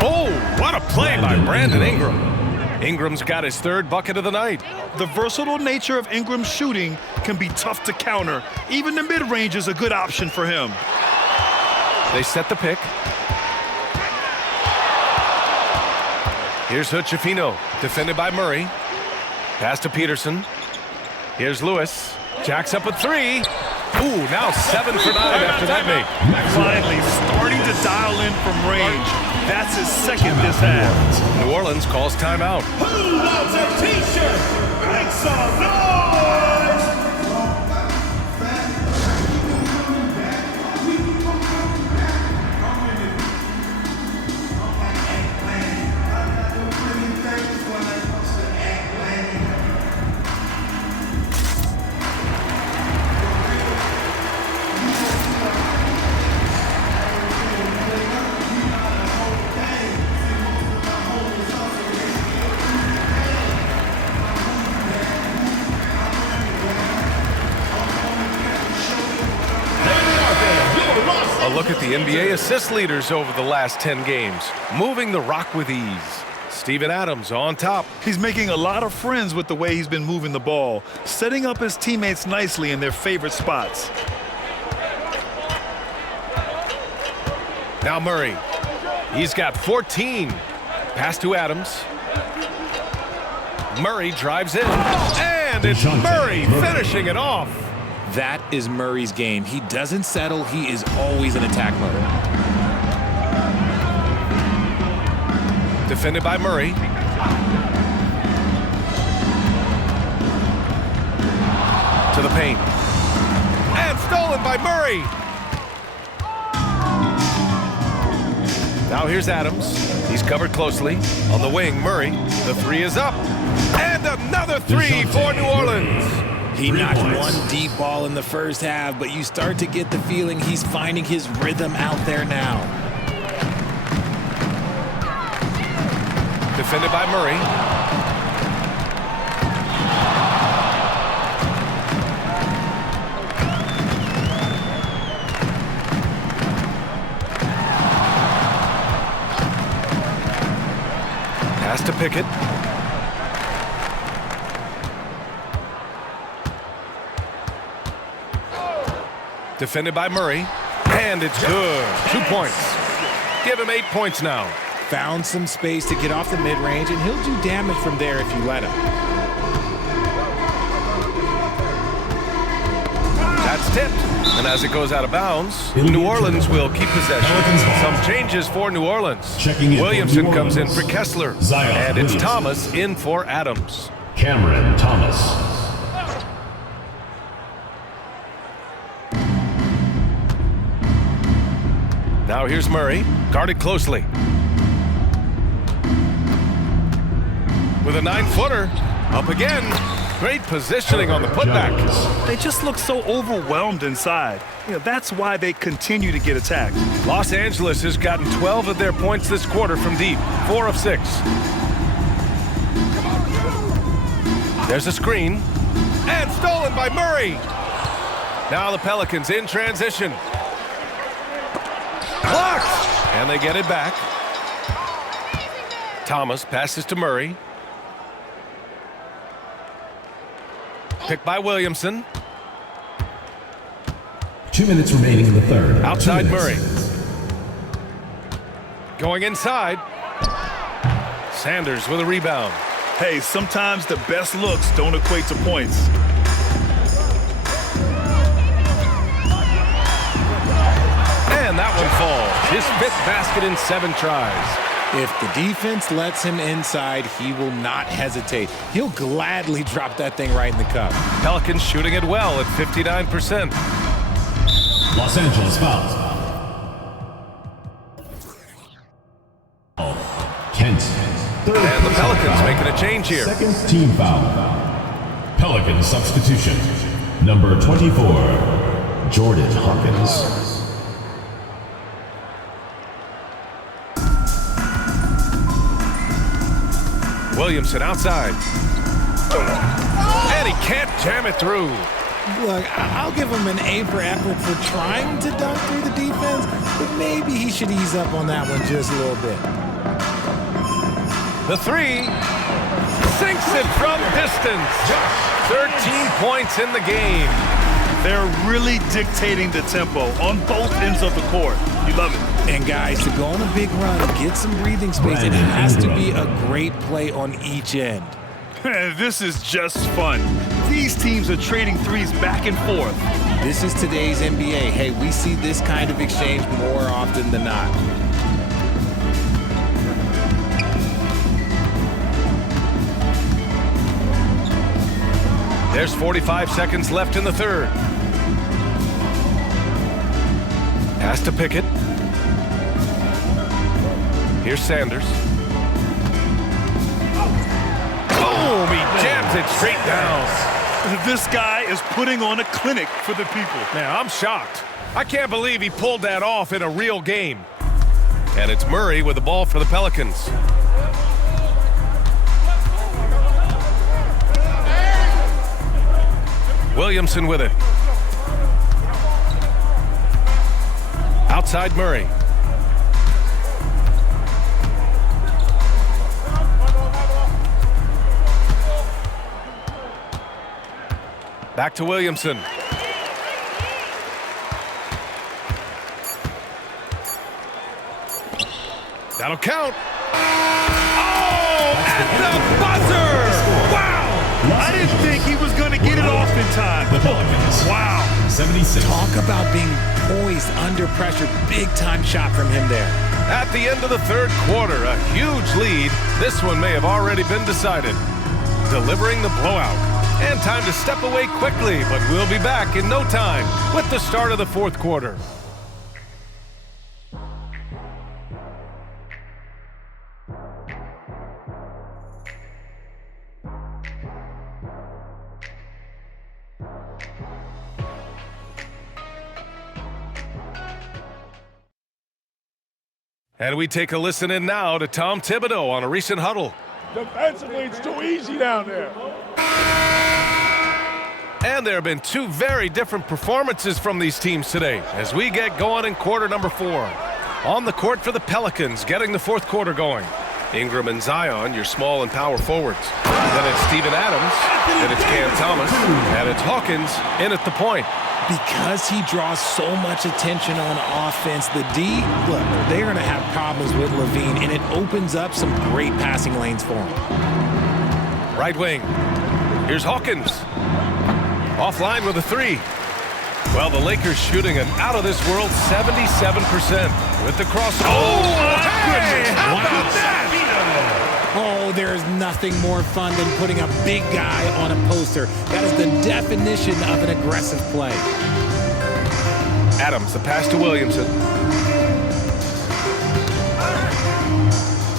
Oh, what a play by Brandon Ingram. Ingram's got his 3rd bucket of the night. The versatile nature of Ingram's shooting can be tough to counter. Even the mid-range is a good option for him. They set the pick. Here's Hood-Schifino, defended by Murray. Pass to Peterson. Here's Lewis. Jacks up a 3. Ooh, now 7 for 9 after that make. Finally, starting to dial in from range. That's his 2nd this half. New Orleans calls timeout. Who loves a t-shirt? Make some noise! A look at the NBA assist leaders over the last 10 games. Moving the rock with ease. Steven Adams on top. He's making a lot of friends with the way he's been moving the ball, setting up his teammates nicely in their favorite spots. Now Murray. He's got 14. Pass to Adams. Murray drives in. And it's Murray finishing it off. That is Murray's game. He doesn't settle. He is always in attack mode. Defended by Murray. To the paint. And stolen by Murray. Now here's Adams. He's covered closely. On the wing, Murray. The three is up. And another three for New Orleans. He knocked one deep ball in the first half, but you start to get the feeling he's finding his rhythm out there now. Defended by Murray. Pass to Pickett. Defended by Murray. And it's good. 2 points. Give him 8 points now. Found some space to get off the mid-range, and he'll do damage from there if you let him. That's tipped. And as it goes out of bounds, New Orleans will keep possession. Some changes for New Orleans. Williamson comes in for Kessler. And it's Thomas in for Adams. Cameron Thomas. Now here's Murray, guarded closely. With a 9-footer, up again. Great positioning on the putback. They just look so overwhelmed inside. That's why they continue to get attacked. Los Angeles has gotten 12 of their points this quarter from deep, 4 of 6. There's a screen, and stolen by Murray. Now the Pelicans in transition. Blocked! And they get it back. Thomas passes to Murray. Picked by Williamson. 2 minutes remaining in the third. Outside Murray. Going inside. Sanders with a rebound. Hey, sometimes the best looks don't equate to points. And that one falls. His 5th basket in 7 tries. If the defense lets him inside, he will not hesitate. He'll gladly drop that thing right in the cup. Pelicans shooting it well at 59%. Los Angeles fouls. Kent. And the Pelicans making a change here. Second team foul. Pelican substitution. Number 24, Jordan Hawkins. Williamson outside. And he can't jam it through. Look, I'll give him an A for effort for trying to dunk through the defense, but maybe he should ease up on that one just a little bit. The three sinks it from distance. 13 points in the game. They're really dictating the tempo on both ends of the court. You love it. And guys, to go on a big run, get some breathing space, and it has to be a great play on each end. This is just fun. These teams are trading threes back and forth. This is today's NBA. Hey, we see this kind of exchange more often than not. There's 45 seconds left in the third. Pass to Pickett. Here's Sanders. Boom! He jams it straight down. This guy is putting on a clinic for the people. Man, I'm shocked. I can't believe he pulled that off in a real game. And it's Murray with the ball for the Pelicans. Williamson with it. Outside Murray. Back to Williamson. That'll count. Oh, at the buzzer! Wow! I didn't think he was going to get it off in time. The Pelicans. Wow. 76. Talk about being poised under pressure. Big-time shot from him there. At the end of the third quarter, a huge lead. This one may have already been decided. Delivering the blowout. And time to step away quickly, but we'll be back in no time with the start of the fourth quarter. And we take a listen in now to Tom Thibodeau on a recent huddle. Defensively, it's too easy down there. And there have been two very different performances from these teams today as we get going in quarter number 4. On the court for the Pelicans, getting the fourth quarter going. Ingram and Zion, your small and power forwards. Then it's Steven Adams, then it's Cam Thomas, and it's Hawkins in at the point. Because he draws so much attention on offense, the D, look, they're going to have problems with LaVine, and it opens up some great passing lanes for him. Right wing. Here's Hawkins. Offline with a 3. Well, the Lakers shooting an out-of-this-world 77% with the cross. Oh, my goodness! How about that? Oh, there's nothing more fun than putting a big guy on a poster. That is the definition of an aggressive play. Adams, the pass to Williamson.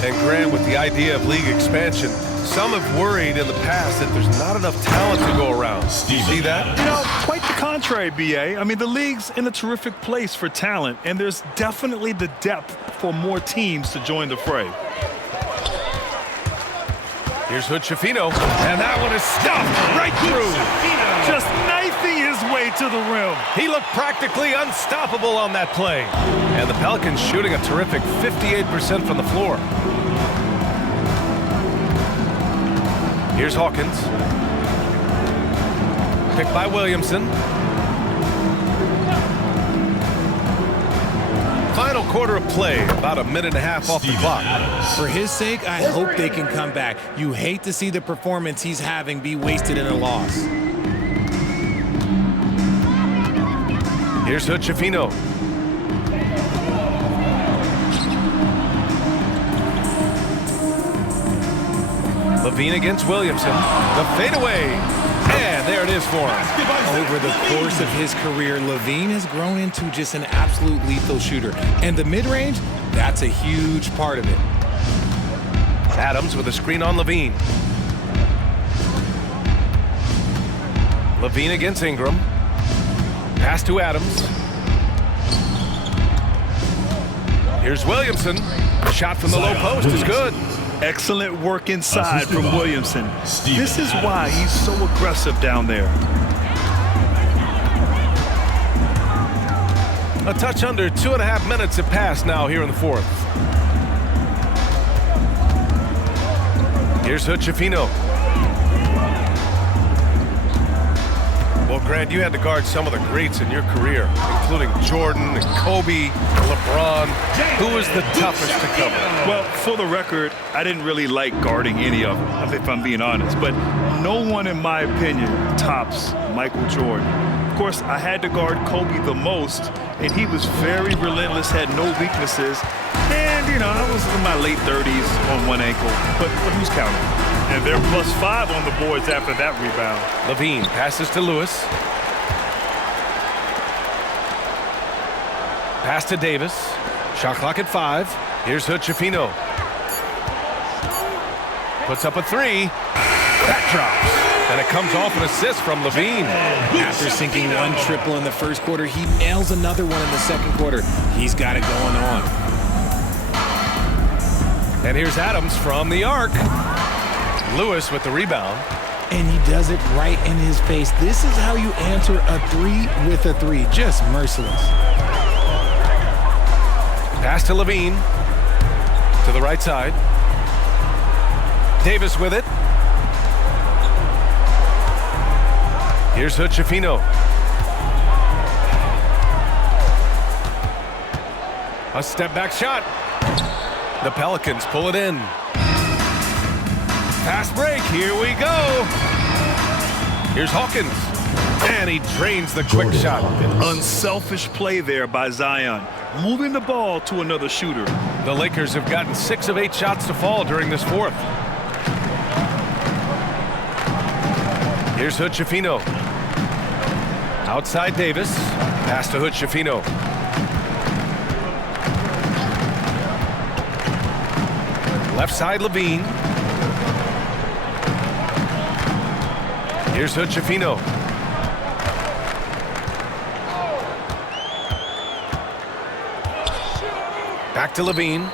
And Grant with the idea of league expansion. Some have worried in the past that there's not enough talent to go around. You see that? You know, quite the contrary, B.A. I mean, the league's in a terrific place for talent, and there's definitely the depth for more teams to join the fray. Here's Hood-Schifino, and that one is stuffed right through. Just knifing his way to the rim. He looked practically unstoppable on that play. And the Pelicans shooting a terrific 58% from the floor. Here's Hawkins. Picked by Williamson. Final quarter of play, about a minute and a half off the clock. For his sake, I hope they can come back. You hate to see the performance he's having be wasted in a loss. Here's Hood-Schifino. LaVine against Williamson. The fadeaway. And there it is for him. Over the course of his career, LaVine has grown into just an absolute lethal shooter. And the mid-range, that's a huge part of it. Adams with a screen on LaVine. LaVine against Ingram. Pass to Adams. Here's Williamson. The shot from the low post is good. Excellent work inside from Williamson. This is why he's so aggressive down there. A touch under 2.5 minutes have passed now here in the fourth. Here's Hood-Schifino. Well, Grant, you had to guard some of the greats in your career, including Jordan and Kobe, LeBron. Who was the toughest to cover? Well, for the record, I didn't really like guarding any of them, if I'm being honest. But no one, in my opinion, tops Michael Jordan. Of course, I had to guard Kobe the most, and he was very relentless, had no weaknesses. And, you know, I was in my late 30s on one ankle, but who's counting? And they're +5 on the boards after that rebound. LaVine passes to Lewis. Pass to Davis. Shot clock at 5. Here's Hood-Schifino. Puts up a 3. That drops. And it comes off an assist from LaVine. After sinking one triple in the first quarter, he nails another one in the second quarter. He's got it going on. And here's Adams from the arc. Lewis with the rebound. And he does it right in his face. This is how you answer a 3 with a 3. Just merciless. Pass to LaVine. To the right side. Davis with it. Here's Hood-Schifino. A step back shot. The Pelicans pull it in. Fast break, here we go. Here's Hawkins. And he drains the quick Jordan shot. Hawkins. Unselfish play there by Zion, moving the ball to another shooter. The Lakers have gotten 6 of 8 shots to fall during this fourth. Here's Hood-Schifino. Outside Davis. Pass to Hood-Schifino. Left side Levine. Here's Hood-Schifino. Back to Levine.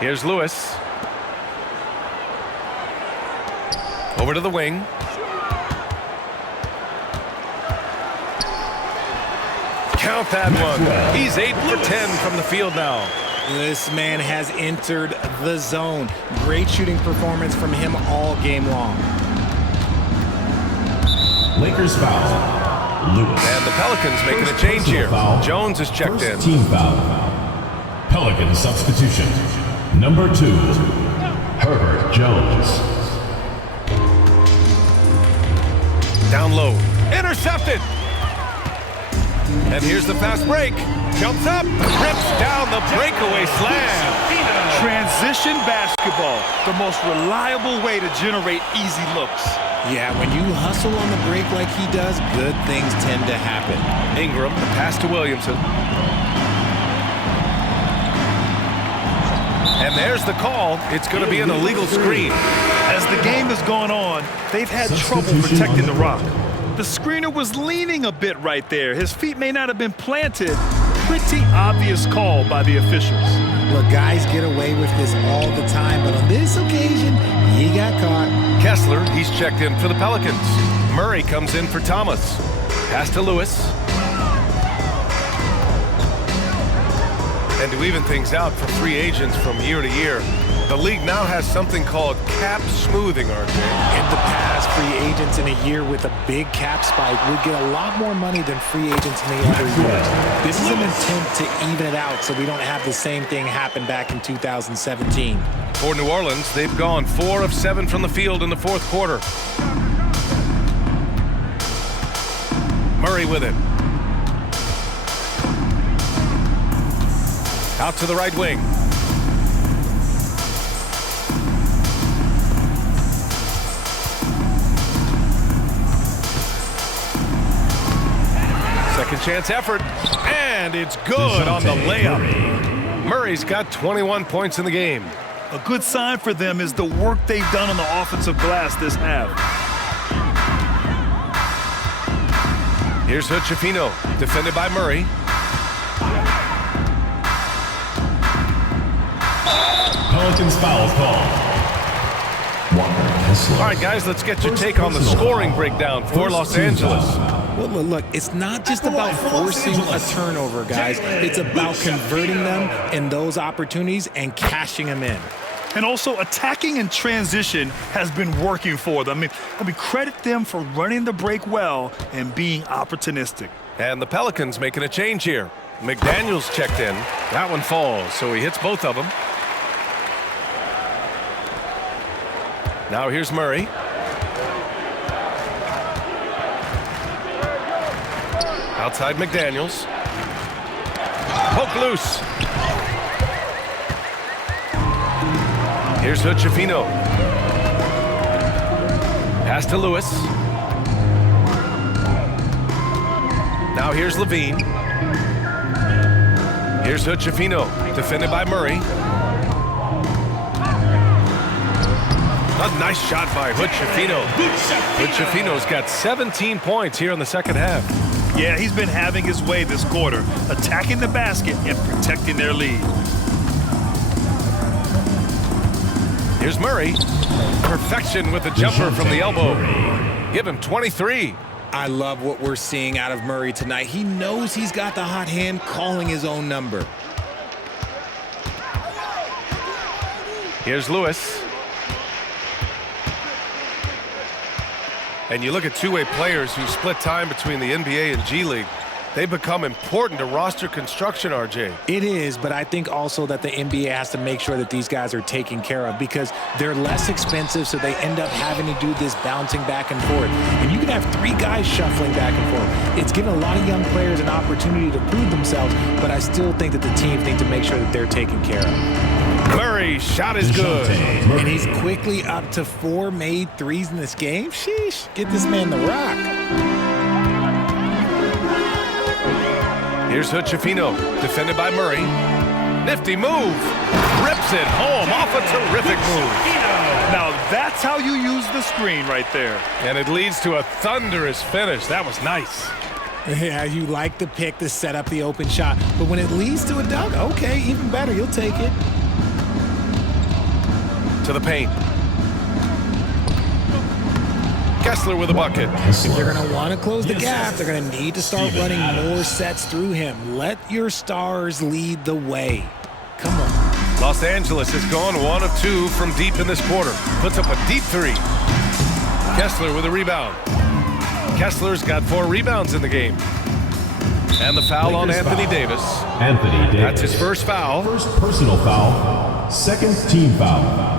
Here's Lewis. Over to the wing. Count that one. He's 8 for 10 from the field now. This man has entered the zone. Great shooting performance from him all game long. Lakers foul. Lewis. And the Pelicans making a change here. Jones is checked in. Team foul. Pelican substitution. Number 2, Herbert Jones. Down low. Intercepted. And here's the fast break. Jumps up. Rips down the breakaway slam. Transition basketball, the most reliable way to generate easy looks. Yeah, when you hustle on the break like he does, good things tend to happen. Ingram, the pass to Williamson. And there's the call. It's going to be an illegal screen. As the game has gone on, they've had trouble protecting the rock. The screener was leaning a bit right there. His feet may not have been planted. Pretty obvious call by the officials. Look, guys get away with this all the time, but on this occasion, he got caught. Kessler, he's checked in for the Pelicans. Murray comes in for Thomas. Pass to Lewis. And to even things out for free agents from year to year, the league now has something called cap smoothing, RJ. In the past, free agents in a year with a big cap spike would get a lot more money than free agents in the other years. This is an attempt to even it out so we don't have the same thing happen back in 2017. For New Orleans, they've gone 4 of 7 from the field in the fourth quarter. Murray with it. Out to the right wing. Second chance effort, and it's good on the layup. Murray's got 21 points in the game. A good sign for them is the work they've done on the offensive glass this half. Here's Hood-Schifino, defended by Murray. Pelicans foul call. Walker Kessler. All right, guys, let's get your take on the scoring breakdown for Los Angeles. Well, look, it's not just about forcing a turnover, guys. It's about converting them in those opportunities and cashing them in. And also, attacking in transition has been working for them. I mean, credit them for running the break well and being opportunistic. And the Pelicans making a change here. McDaniels checked in. That one falls, so he hits both of them. Now here's Murray. Outside McDaniels. Poke loose. Here's Hood-Schifino. Pass to Lewis. Now here's Levine. Here's Hood-Schifino, defended by Murray. A nice shot by Hood-Schifino. Hood-Schifino's got 17 points here in the second half. Yeah, he's been having his way this quarter, attacking the basket and protecting their lead. Here's Murray. Perfection with the jumper from the elbow. Give him 23. I love what we're seeing out of Murray tonight. He knows he's got the hot hand, calling his own number. Here's Lewis. And you look at two-way players who split time between the NBA and G League. They become important to roster construction, RJ. It is, but I think also that the NBA has to make sure that these guys are taken care of because they're less expensive, so they end up having to do this bouncing back and forth. And you can have 3 guys shuffling back and forth. It's given a lot of young players an opportunity to prove themselves, but I still think that the teams need to make sure that they're taken care of. Murray's shot is good. And he's quickly up to 4 made threes in this game. Sheesh, get this man the rock. Here's Hood-Schifino, defended by Murray. Nifty move. Rips it home off a terrific move. Now that's how you use the screen right there. And it leads to a thunderous finish. That was nice. Yeah, you like the pick to set up the open shot, but when it leads to a dunk, okay, even better, you'll take it. To the paint. Kessler with a bucket. If they're going to want to close the gap, they're going to need to start running more sets through him. Let your stars lead the way. Come on. Los Angeles has gone 1 of 2 from deep in this quarter. Puts up a deep 3. Kessler with a rebound. Kessler's got 4 rebounds in the game. And the foul on Anthony Davis. Anthony Davis. That's his first foul. First personal foul. Second team foul.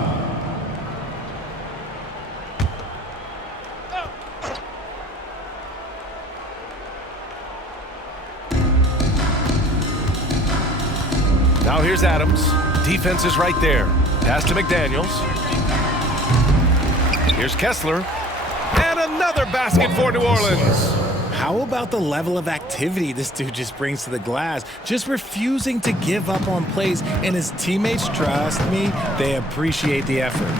Now here's Adams. Defense is right there. Pass to McDaniels. Here's Kessler. And another basket for New Orleans. How about the level of activity this dude just brings to the glass? Just refusing to give up on plays, and his teammates, trust me, they appreciate the effort.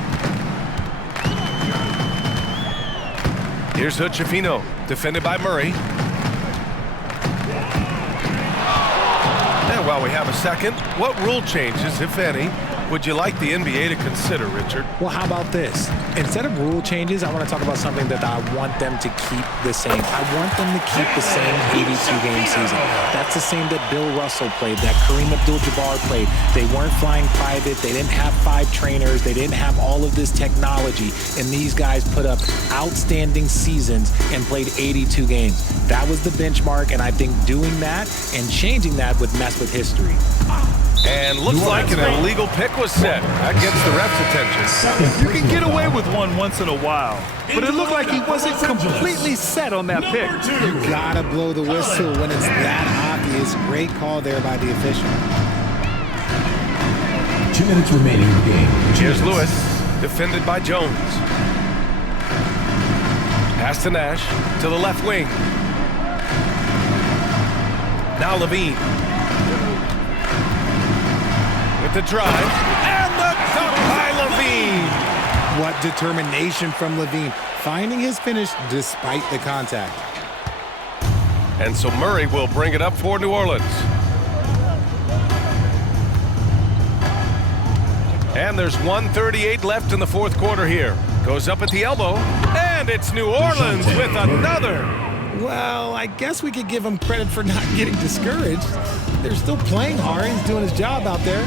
Here's Hood-Schifino, defended by Murray. And while we have a second, what rule changes, if any, would you like the NBA to consider, Richard? Well, how about this? Instead of rule changes, I want to talk about something that I want them to keep the same. I want them to keep the same 82-game season. That's the same that Bill Russell played, that Kareem Abdul-Jabbar played. They weren't flying private. They didn't have 5 trainers. They didn't have all of this technology. And these guys put up outstanding seasons and played 82 games. That was the benchmark, and I think doing that and changing that would mess with history. And looks like an illegal pick was set. That gets the ref's attention. You can get away with one once in a while, but it looked like he wasn't completely set on that pick. You gotta blow the whistle when it's that obvious. Great call there by the official. 2 minutes remaining in the game. Here's Lewis, defended by Jones. Pass to Nash, to the left wing. Now Levine. With the drive, and the dunk by Levine. What determination from Levine, finding his finish despite the contact. And so Murray will bring it up for New Orleans. And there's 1:38 left in the fourth quarter here. Goes up at the elbow, and it's New Orleans with another. Well, I guess we could give him credit for not getting discouraged. They're still playing hard. He's doing his job out there.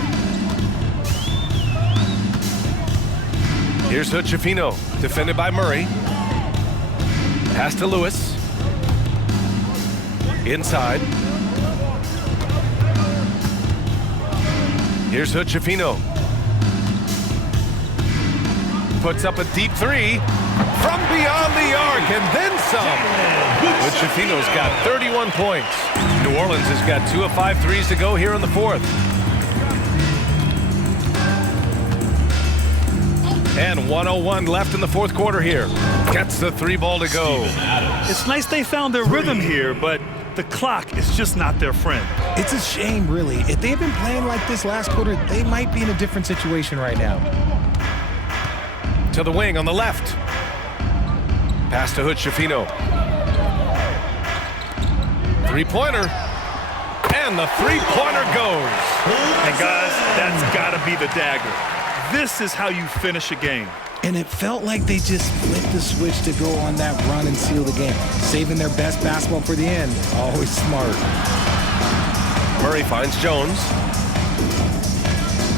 Here's Hood-Schifino, defended by Murray. Pass to Lewis. Inside. Here's Hood-Schifino. Puts up a deep 3 from beyond the arc and then some. Hood-Schifino's got 31 points. New Orleans has got 2 of 5 threes to go here in the fourth. And 1:01 left in the fourth quarter here. Gets the 3 ball to go. It's nice they found their rhythm here, but the clock is just not their friend. It's a shame, really. If they had been playing like this last quarter, they might be in a different situation right now. To the wing on the left. Pass to Hood-Schifino. 3-pointer. And the 3-pointer goes. And guys, that's got to be the dagger. This is how you finish a game. And it felt like they just flipped the switch to go on that run and seal the game. Saving their best basketball for the end. Always smart. Murray finds Jones.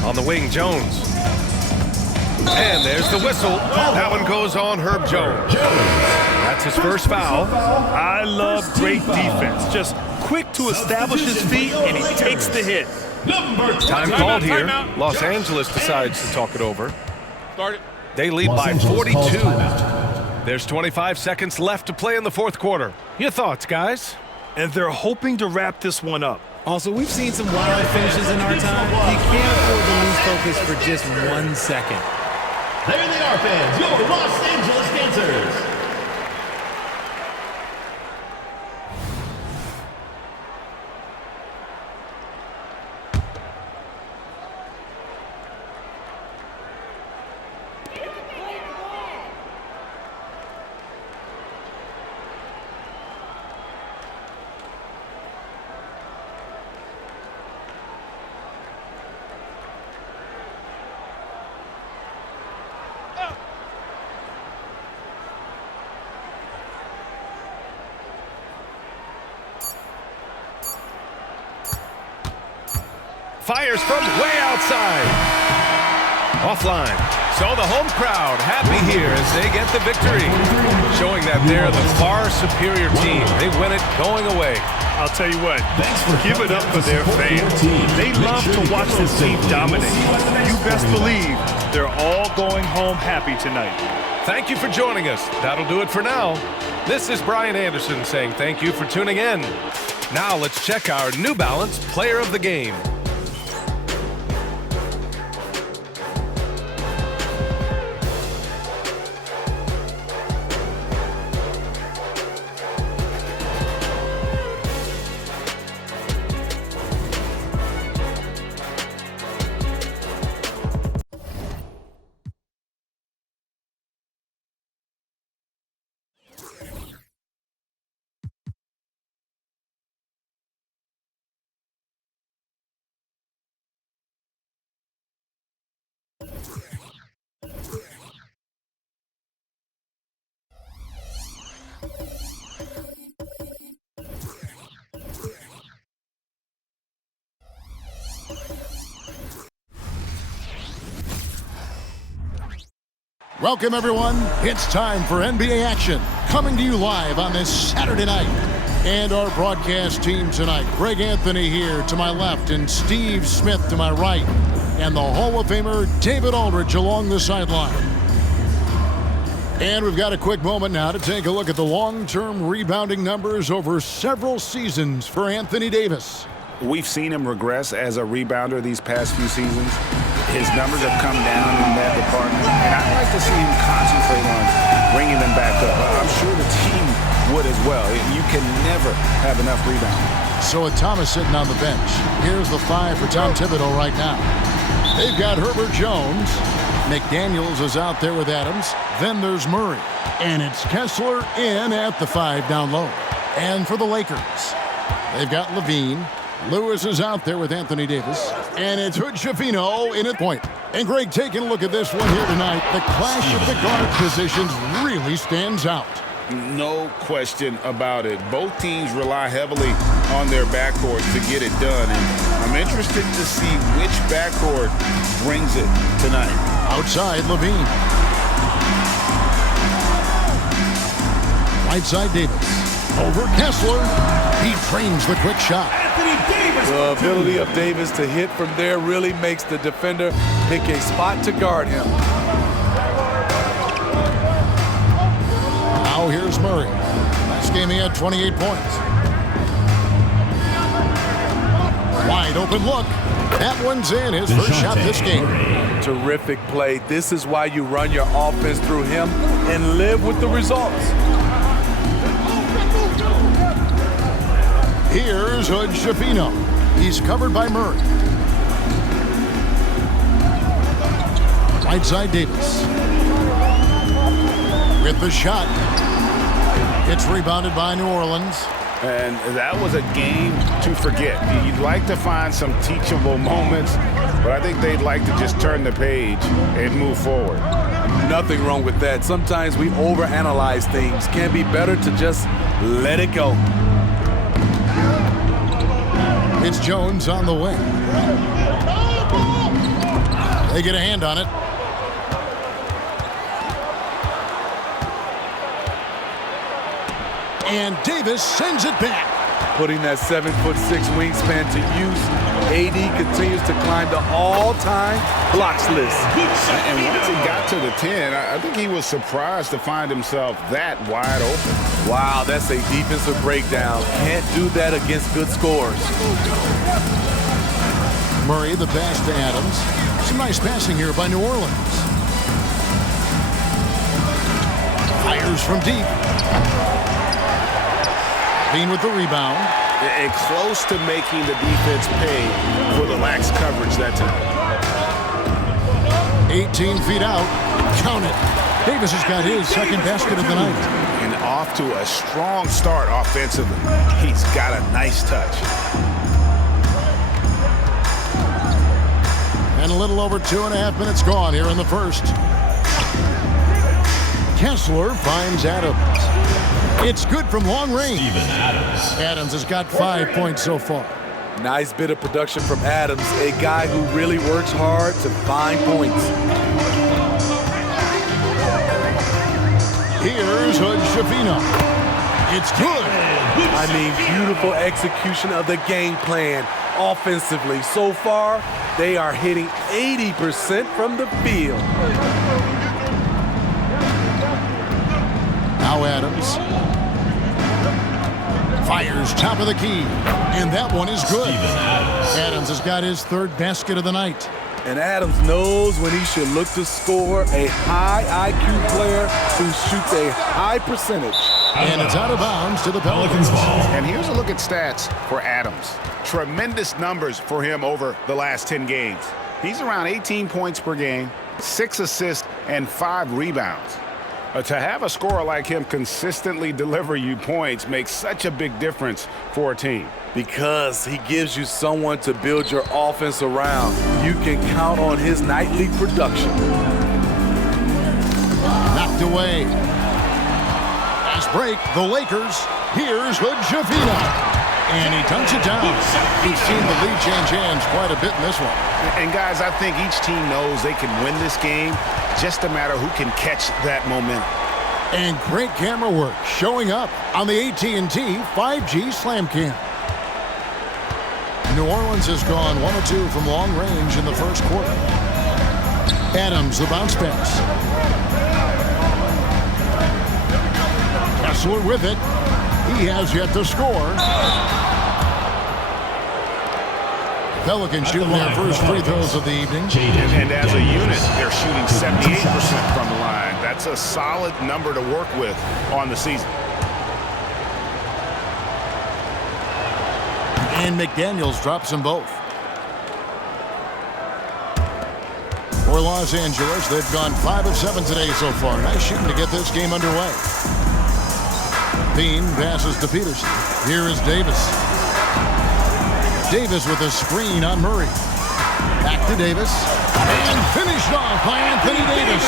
On the wing, Jones. And there's the whistle. That one goes on Herb Jones. That's his first foul. I love great defense. Just quick to establish his feet, and he takes the hit. Time called here. Los Angeles decides to talk it over. They lead by 42. There's 25 seconds left to play in the fourth quarter. Your thoughts, guys? And they're hoping to wrap this one up. Also, we've seen some wild finishes in our time. You can't afford to lose focus for just 1 second. There they are, fans, your Los Angeles Dancers. Fires from way outside. Offline. So the home crowd happy here as they get the victory. Showing that they're the far superior team. They win it going away. I'll tell you what, give it up for their fans. They love to watch this team dominate. You best believe they're all going home happy tonight. Thank you for joining us. That'll do it for now. This is Brian Anderson saying thank you for tuning in. Now let's check our New Balance Player of the Game. Welcome, everyone. It's time for NBA action, coming to you live on this Saturday night. And our broadcast team tonight, Greg Anthony here to my left and Steve Smith to my right, and the Hall of Famer David Aldridge along the sideline. And we've got a quick moment now to take a look at the long-term rebounding numbers over several seasons for Anthony Davis. We've seen him regress as a rebounder these past few seasons. His numbers have come down in that department, and I'd like to see him concentrate on bringing them back up. I'm sure the team would as well. You can never have enough rebounding. So with Thomas sitting on the bench, here's the 5 for Tom Thibodeau right now. They've got Herbert Jones. McDaniels is out there with Adams. Then there's Murray. And it's Kessler in at the 5 down low. And for the Lakers, they've got Levine. Lewis is out there with Anthony Davis. And it's Hood-Schifino in at point. And Greg, taking a look at this one here tonight, the clash of the guard positions really stands out. No question about it. Both teams rely heavily on their backcourt to get it done. And I'm interested to see which backcourt brings it tonight. Outside, Levine. Right side, Davis. Over Kessler. He trains the quick shot. The ability of Davis to hit from there really makes the defender pick a spot to guard him. Now here's Murray. Last game he had 28 points. Wide open look. That one's in. His first shot this game. Terrific play. This is why you run your offense through him and live with the results. Here's Hood-Schifino. He's covered by Murray. Right side, Davis. With the shot. It's rebounded by New Orleans. And that was a game to forget. You'd like to find some teachable moments, but I think they'd like to just turn the page and move forward. Nothing wrong with that. Sometimes we overanalyze things. Can be better to just let it go. It's Jones on the wing. They get a hand on it. And Davis sends it back. putting that 7'6" wingspan to use. AD continues to climb the all-time blocks list. And once he got to the 10, I think he was surprised to find himself that wide open. Wow, that's a defensive breakdown. Can't do that against good scores. Murray, the pass to Adams. Some nice passing here by New Orleans. Fires from deep. Bean with the rebound. And close to making the defense pay for the lax coverage that time. 18 feet out. Count it. Davis has got his second basket of the night. And off to a strong start offensively. He's got a nice touch. And a little over 2.5 minutes gone here in the first. Kessler finds Adams. It's good from long range. Steven Adams. Adams has got 5 points so far. Nice bit of production from Adams, a guy who really works hard to find points. Here's Hood-Schifino. It's good. I mean, beautiful execution of the game plan offensively. So far, they are hitting 80% from the field. Now Adams fires top of the key, and that one is good. Adams has got his third basket of the night. And Adams knows when he should look to score. A high IQ player who shoots a high percentage. And it's out of bounds to the Pelicans. And here's a look at stats for Adams. Tremendous numbers for him over the last 10 games. He's around 18 points per game, 6 assists, and 5 rebounds. To have a scorer like him consistently deliver you points makes such a big difference for a team. Because he gives you someone to build your offense around. You can count on his nightly production. Knocked away. Fast break, the Lakers. Here's Hood-Schifino. And he dunks it down. He's seen the lead change hands quite a bit in this one. And guys, I think each team knows they can win this game. Just a matter who can catch that momentum. And great camera work showing up on the AT&T 5G Slam Cam. New Orleans has gone 1 of 2 from long range in the first quarter. Adams, the bounce pass. Kessler with it. He has yet to score. Pelicans shooting their first free throws of the evening. And as a unit, they're shooting 78% from the line. That's a solid number to work with on the season. And McDaniels drops them both. For Los Angeles, they've gone 5 of 7 today so far. Nice shooting to get this game underway. Bean passes to Peterson. Here is Davis. Davis with a screen on Murray. Back to Davis. And finished off by Anthony Davis.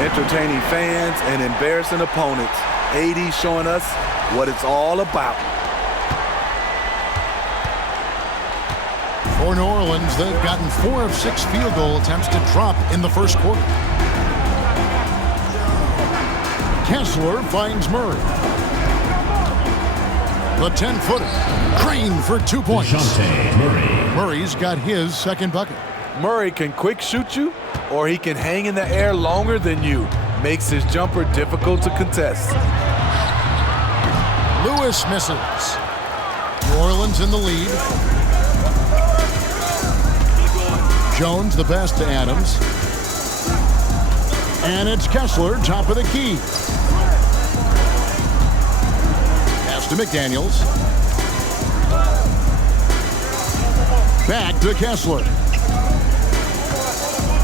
Entertaining fans and embarrassing opponents. AD showing us what it's all about. For New Orleans, they've gotten 4 of 6 field goal attempts to drop in the first quarter. Kessler finds Murray. The 10-footer. Crane for 2 points. Murray's got his second bucket. Murray can quick shoot you, or he can hang in the air longer than you. Makes his jumper difficult to contest. Lewis misses. New Orleans in the lead. Jones, the pass to Adams. And it's Kessler, top of the key. Pass to McDaniels. Back to Kessler.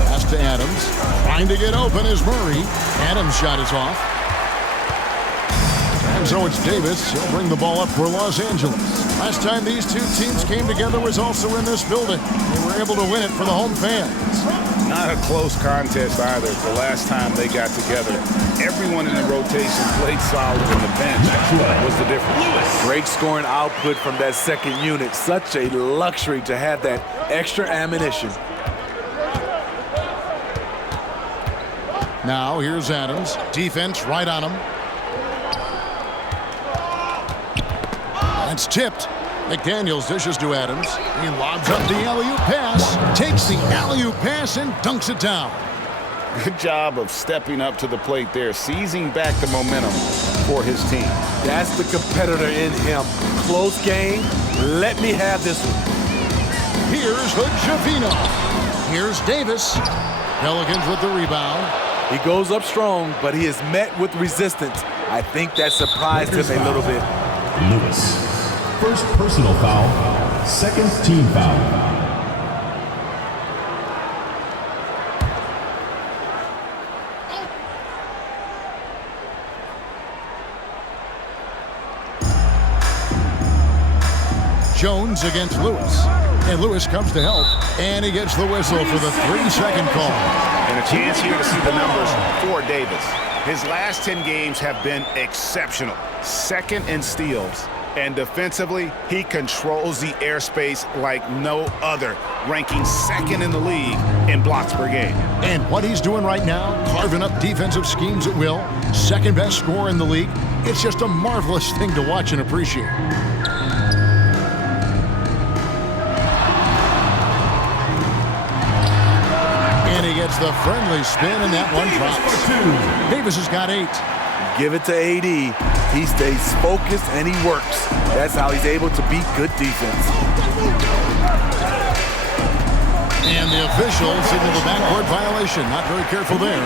Pass to Adams. Trying to get open is Murray. Adams' shot is off. And so it's Davis. He'll bring the ball up for Los Angeles. Last time these two teams came together was also in this building. They were able to win it for the home fans. Not a close contest either. The last time they got together, everyone in the rotation played solid, and the bench was the difference. Great scoring output from that second unit. Such a luxury to have that extra ammunition. Now here's Adams. Defense right on him. That's tipped. McDaniels dishes to Adams. He lobs up the alley-oop pass, takes the alley-oop pass, and dunks it down. Good job of stepping up to the plate there, seizing back the momentum for his team. That's the competitor in him. Close game. Let me have this one. Here's Hood-Schifino. Here's Davis. Pelicans with the rebound. He goes up strong, but he is met with resistance. I think that surprised him a little bit. Lewis. First personal foul. Second team foul. Jones against Lewis. And Lewis comes to help, and he gets the whistle for the 3-second call. And a chance here to see the numbers for Davis. His last 10 games have been exceptional. Second in steals. And defensively, he controls the airspace like no other, ranking second in the league in blocks per game. And what he's doing right now, carving up defensive schemes at will, second best scorer in the league, it's just a marvelous thing to watch and appreciate. And he gets the friendly spin, and that one drops. Davis has got 8. Give it to AD. He stays focused and he works. That's how he's able to beat good defense. And the official signaled a backcourt violation. Not very careful there.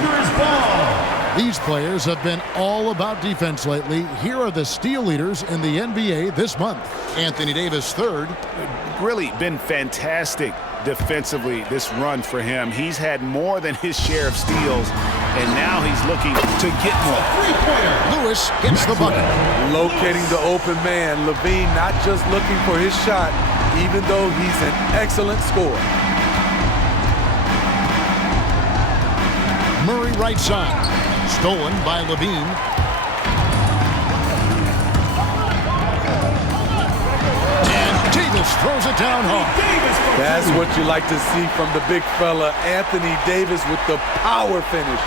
These players have been all about defense lately. Here are the steal leaders in the NBA this month. Anthony Davis, 3rd. Really been fantastic defensively this run for him. He's had more than his share of steals, and now he's looking to get more. Lewis gets the bucket. Locating the open man. Levine not just looking for his shot, even though he's an excellent scorer. Murray right side. Stolen by Levine. And Davis throws it down hard. That's what you like to see from the big fella, Anthony Davis, with the power finish.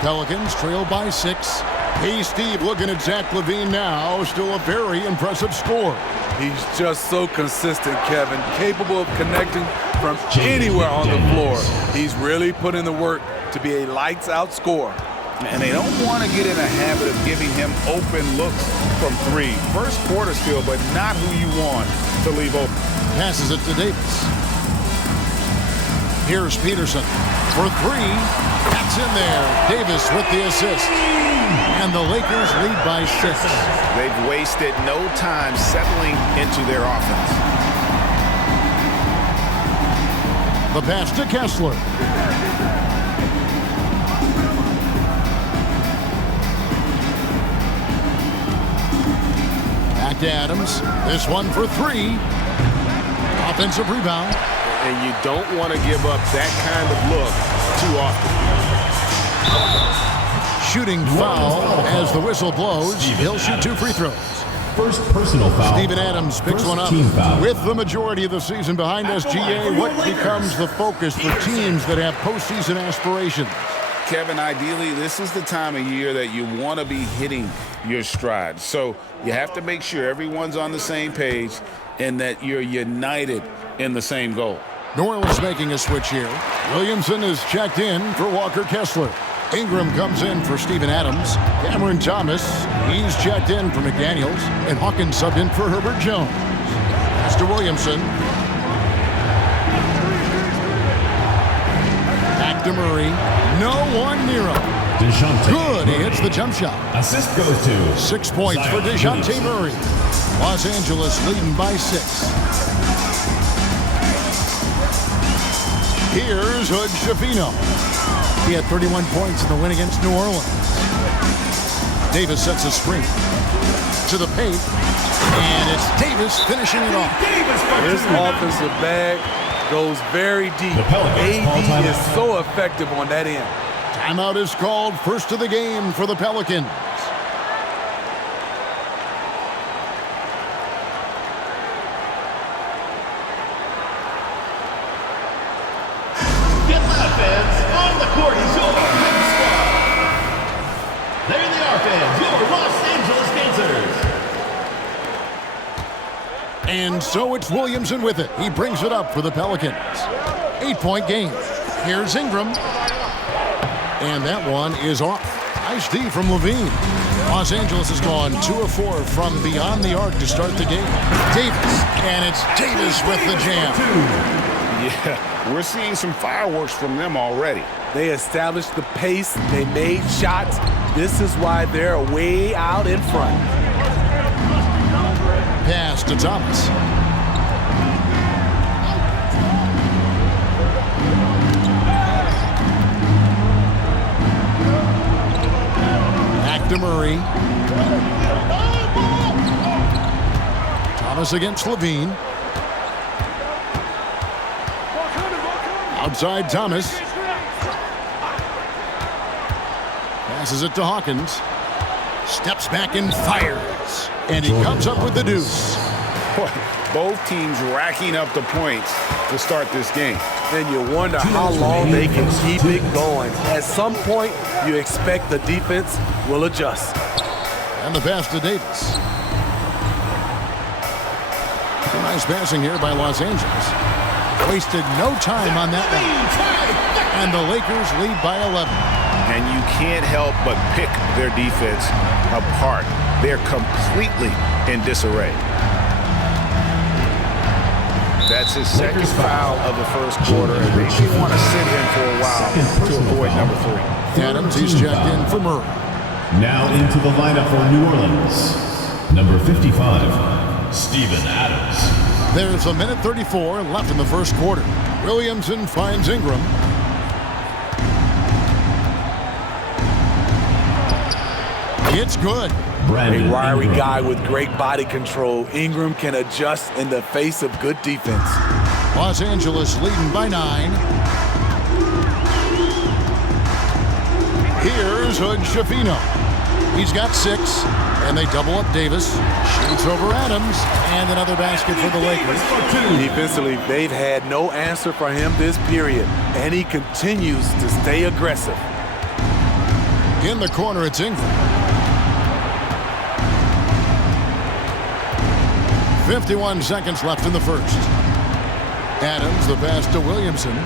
Pelicans trail by 6. Hey, Steve, looking at Zach LaVine now. Still a very impressive score. He's just so consistent, Kevin. Capable of connecting from anywhere on the floor. He's really put in the work to be a lights-out scorer. And they don't want to get in a habit of giving him open looks from 3. First quarter still, but not who you want to leave open. Passes it to Davis. Here's Peterson for 3. That's in there. Davis with the assist. And the Lakers lead by 6. They've wasted no time settling into their offense. The pass to Kessler. Back to Adams. This one for 3. Offensive rebound. And you don't want to give up that kind of look too often. Shooting foul as the whistle blows. He'll shoot 2 free throws. First personal foul. Steven Adams picks one up. With the majority of the season behind SGA, what becomes the focus for teams that have postseason aspirations? Kevin, ideally, this is the time of year that you want to be hitting your stride. So you have to make sure everyone's on the same page and that you're united in the same goal. New Orleans making a switch here. Williamson is checked in for Walker Kessler. Ingram comes in for Steven Adams. Cameron Thomas, he's checked in for McDaniels. And Hawkins subbed in for Herbert Jones. Pass to Williamson. Back to Murray. No one near him. Good, he hits the jump shot. Assist goes to 6 points for DeJounte Murray. Los Angeles leading by 6. Here's Hood-Schifino. He had 31 points in the win against New Orleans. Davis sets a screen to the paint, and it's Davis finishing it off. His offensive bag goes very deep. AD is so effective on that end. Timeout is called. First of the game for the Pelicans. And so it's Williamson with it. He brings it up for the Pelicans. 8-point game. Here's Ingram. And that one is off. Nice D from Levine. Los Angeles has gone 2 of 4 from beyond the arc to start the game. Davis. And it's Davis with the jam. Yeah, we're seeing some fireworks from them already. They established the pace. They made shots. This is why they're way out in front. Pass to Thomas. Back to Murray. Thomas against Levine. Outside Thomas. Passes it to Hawkins. Steps back and fires. And he comes up with the deuce. Boy, both teams racking up the points to start this game. And you wonder how long they can keep it going. At some point, you expect the defense will adjust. And the pass to Davis. Nice passing here by Los Angeles. Wasted no time on that one. And the Lakers lead by 11. And you can't help but pick their defense apart. They're completely in disarray. That's his second foul of the first quarter, and they may want to sit him for a while to avoid number 3. Adams, he's checked in for Murray. Now into the lineup for New Orleans. Number 55, Steven Adams. There's 1:34 left in the first quarter. Williamson finds Ingram. It's good. A wiry guy with great body control. Ingram can adjust in the face of good defense. Los Angeles leading by 9. Here's Hood Schifino. He's got 6, and they double up Davis. Shoots over Adams, and another basket for the Lakers. Defensively, they've had no answer for him this period, and he continues to stay aggressive. In the corner, it's Ingram. 51 seconds left in the first. Adams, the pass to Williamson.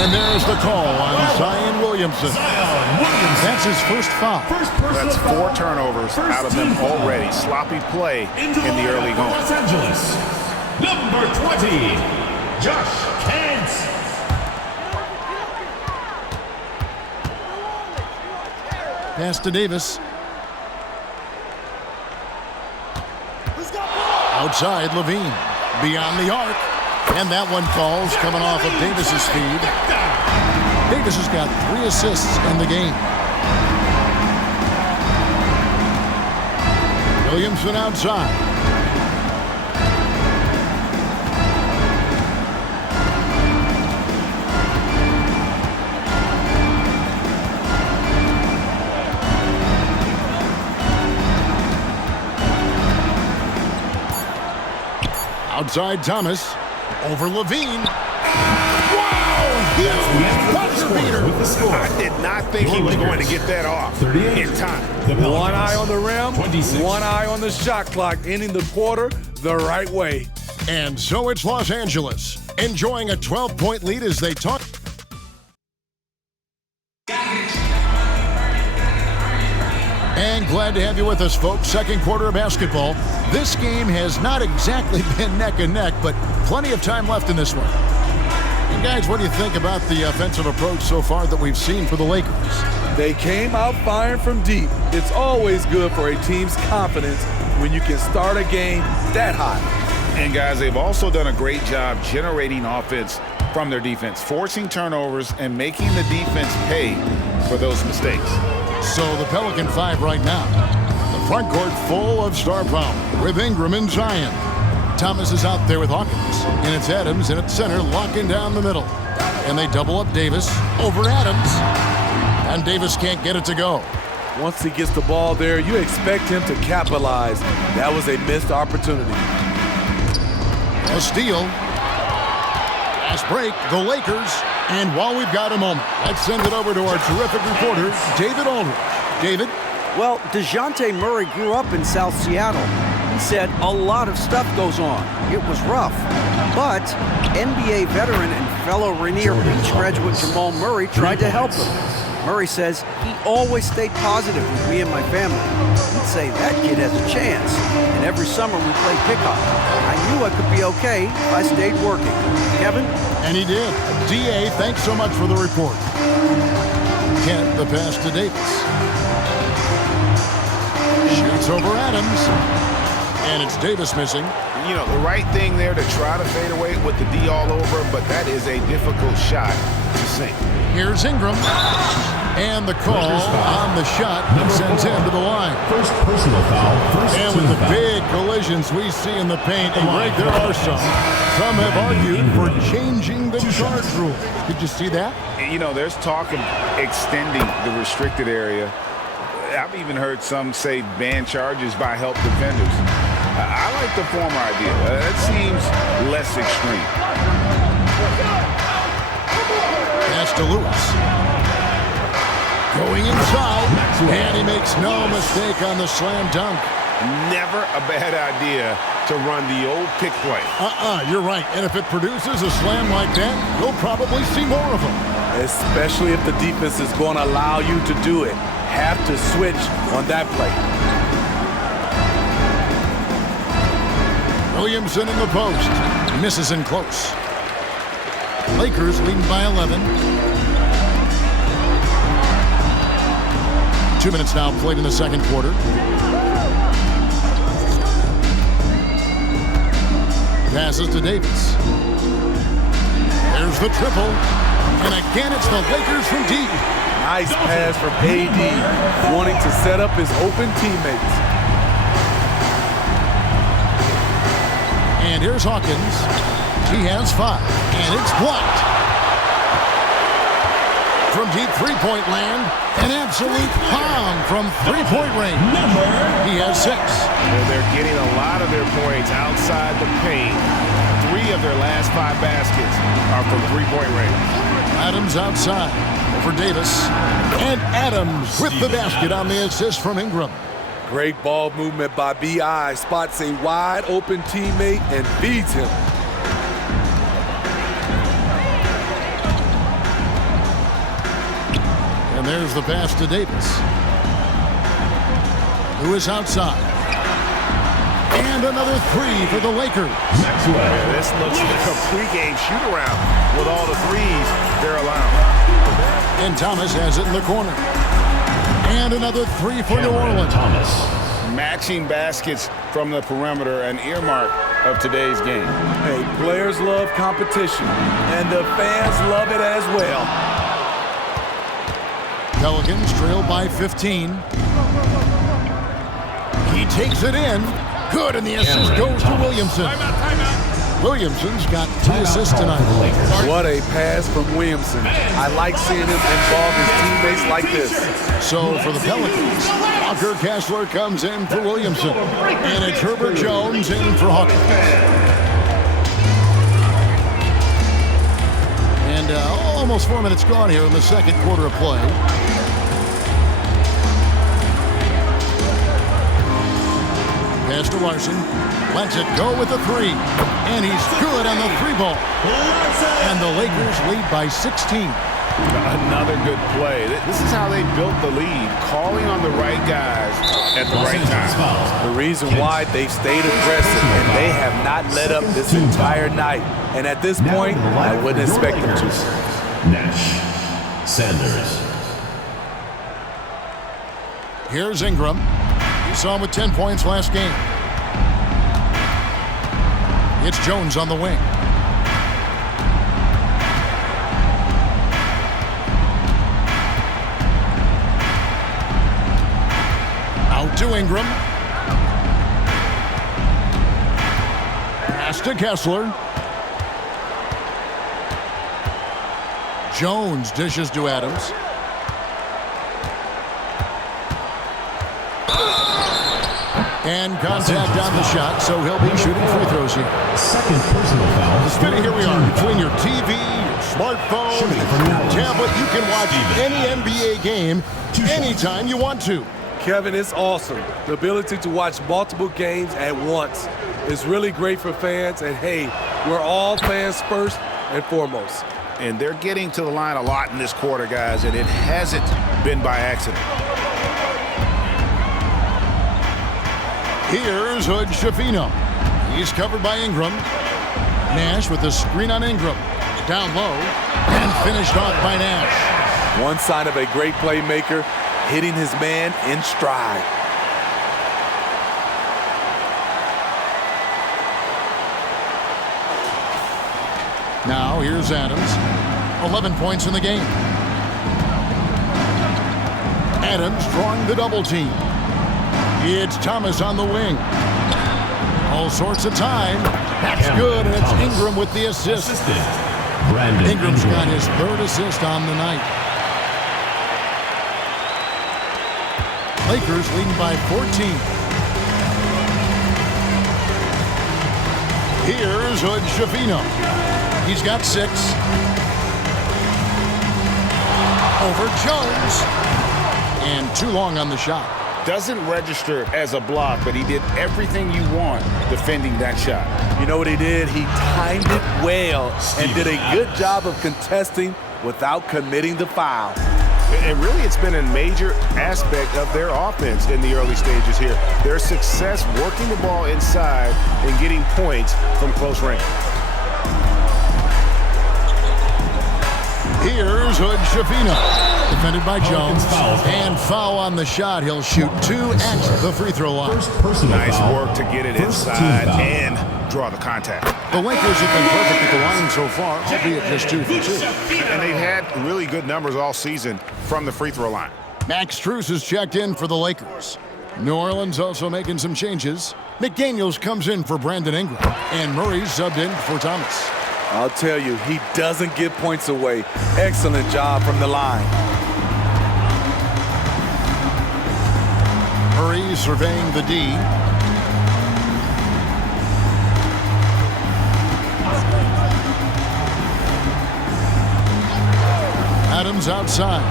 And there's the call on Zion Williamson. That's his first foul. That's 4 turnovers out of them already. Sloppy play in the early going. Los Angeles, number 20, Josh Kent. Pass to Davis. Outside Levine. Beyond the arc. And that one falls coming off of Davis's feed. Davis has got 3 assists in the game. Williamson outside. Outside Thomas. Over Levine. Wow! Huge buzzer beater. I did not think he was going to get that off in time. One eye on the rim, 26. One eye on the shot clock, ending the quarter the right way. And so it's Los Angeles, enjoying a 12-point lead as they talk. And glad to have you with us, folks. Second quarter of basketball. This game has not exactly been neck and neck, but plenty of time left in this one. And guys, what do you think about the offensive approach so far that we've seen for the Lakers? They came out firing from deep. It's always good for a team's confidence when you can start a game that hot. And guys, they've also done a great job generating offense from their defense, forcing turnovers and making the defense pay for those mistakes. So the Pelican 5 right now. The front court full of star power with Ingram and Zion. Thomas is out there with Hawkins. And it's Adams in at center, locking down the middle. And they double up Davis over Adams. And Davis can't get it to go. Once he gets the ball there, you expect him to capitalize. That was a missed opportunity. A steal. Fast break, the Lakers. And while we've got a moment, let's send it over to our terrific reporter, David Aldridge. David? Well, DeJounte Murray grew up in South Seattle. He said a lot of stuff goes on. It was rough. But NBA veteran and fellow Rainier Beach graduate Jamal Murray tried to help him. Murray says he always stayed positive with me and my family. He'd say, that kid has a chance. And every summer we played pickup. I knew I could be okay if I stayed working. Kevin? And he did. D.A., thanks so much for the report. Kent, the pass to Davis. Shoots over Adams. And it's Davis missing. You know, the right thing there to try to fade away with the D all over, but that is a difficult shot to sink. Here's Ingram. And the call on the shot sends him to the line. First personal foul. And with the big collisions we see in the paint, and Greg, there are some. Some have argued for changing the charge rule. Did you see that? You know, there's talk of extending the restricted area. I've even heard some say ban charges by help defenders. I like the former idea. That seems less extreme. Pass to Lewis. Going inside, and he makes no mistake on the slam dunk. Never a bad idea to run the old pick play. You're right. And if it produces a slam like that, you'll probably see more of them. Especially if the defense is going to allow you to do it. Have to switch on that play. Williamson in the post. Misses in close. Lakers leading by 11. 2 minutes now played in the second quarter. Passes to Davis. There's the triple. And again, it's the Lakers from deep. Nice pass from AD, wanting to set up his open teammates. And here's Hawkins. He has 5, and it's blocked. From deep three-point land, an absolute bomb from three-point range. He has 6. They're getting a lot of their points outside the paint. 3 of their last 5 baskets are from three-point range. Adams outside for Davis. And Adams with the basket on the assist from Ingram. Great ball movement by B.I. Spots a wide open teammate and feeds him. And there's the pass to Davis. Who is outside. And another 3 for the Lakers. Yeah, this looks like a pregame shoot-around with all the threes they're allowing. And Thomas has it in the corner. And another 3 for New Orleans. Thomas. Matching baskets from the perimeter, an earmark of today's game. Hey, players love competition, and the fans love it as well. Pelicans trail by 15. He takes it in. Good, and the assist goes to Williamson. Williamson's got 2 assists tonight. What a pass from Williamson. I like seeing him involve his teammates like this. So for the Pelicans, Walker Kessler comes in for Williamson. And it's Herbert Jones in for Hawkins. And almost 4 minutes gone here in the second quarter of play. Pass to Larson. Lets it go with the 3. And he's good on the 3 ball. And the Lakers lead by 16. Another good play. This is how they built the lead, calling on the right guys at the right time. The reason why they stayed aggressive, and they have not let up this entire night. And at this point, I wouldn't expect them to. Nash. Sanders. Here's Ingram. You saw him with 10 points last game. It's Jones on the wing. Out to Ingram. Pass to Kessler. Jones dishes to Adams. And contact on the shot, so he'll be shooting free throws here. Second personal foul. Spinning, here we are between your TV, your smartphone, tablet, you can watch any NBA game anytime you want to. Kevin, it's awesome. The ability to watch multiple games at once is really great for fans. And hey, we're all fans first and foremost. And they're getting to the line a lot in this quarter, guys, and it hasn't been by accident. Here's Hood Schifino. He's covered by Ingram. Nash with the screen on Ingram. Down low and finished off by Nash. One sign of a great playmaker, hitting his man in stride. Now here's Adams. 11 points in the game. Adams drawing the double team. It's Thomas on the wing. All sorts of time. That's good, and it's Ingram with the assist. Ingram's got his third assist on the night. Lakers leading by 14. Here's Hood Schifino. He's got 6. Over Jones. And too long on the shot. Doesn't register as a block, but he did everything you want defending that shot. You know what he did? He timed it well and did a good job of contesting without committing the foul. And really, it's been a major aspect of their offense in the early stages here. Their success working the ball inside and getting points from close range. Here's Hood Schifino. Defended by Jones. And foul on the shot. He'll shoot 2 at the free throw line. Nice work to get it inside and draw the contact. The Lakers have been perfect at the line so far, albeit just 2 for 2. And they've had really good numbers all season from the free throw line. Max Strus is checked in for the Lakers. New Orleans also making some changes. McDaniels comes in for Brandon Ingram. And Murray's subbed in for Thomas. I'll tell you, he doesn't give points away. Excellent job from the line. Murray surveying the D. Adams outside.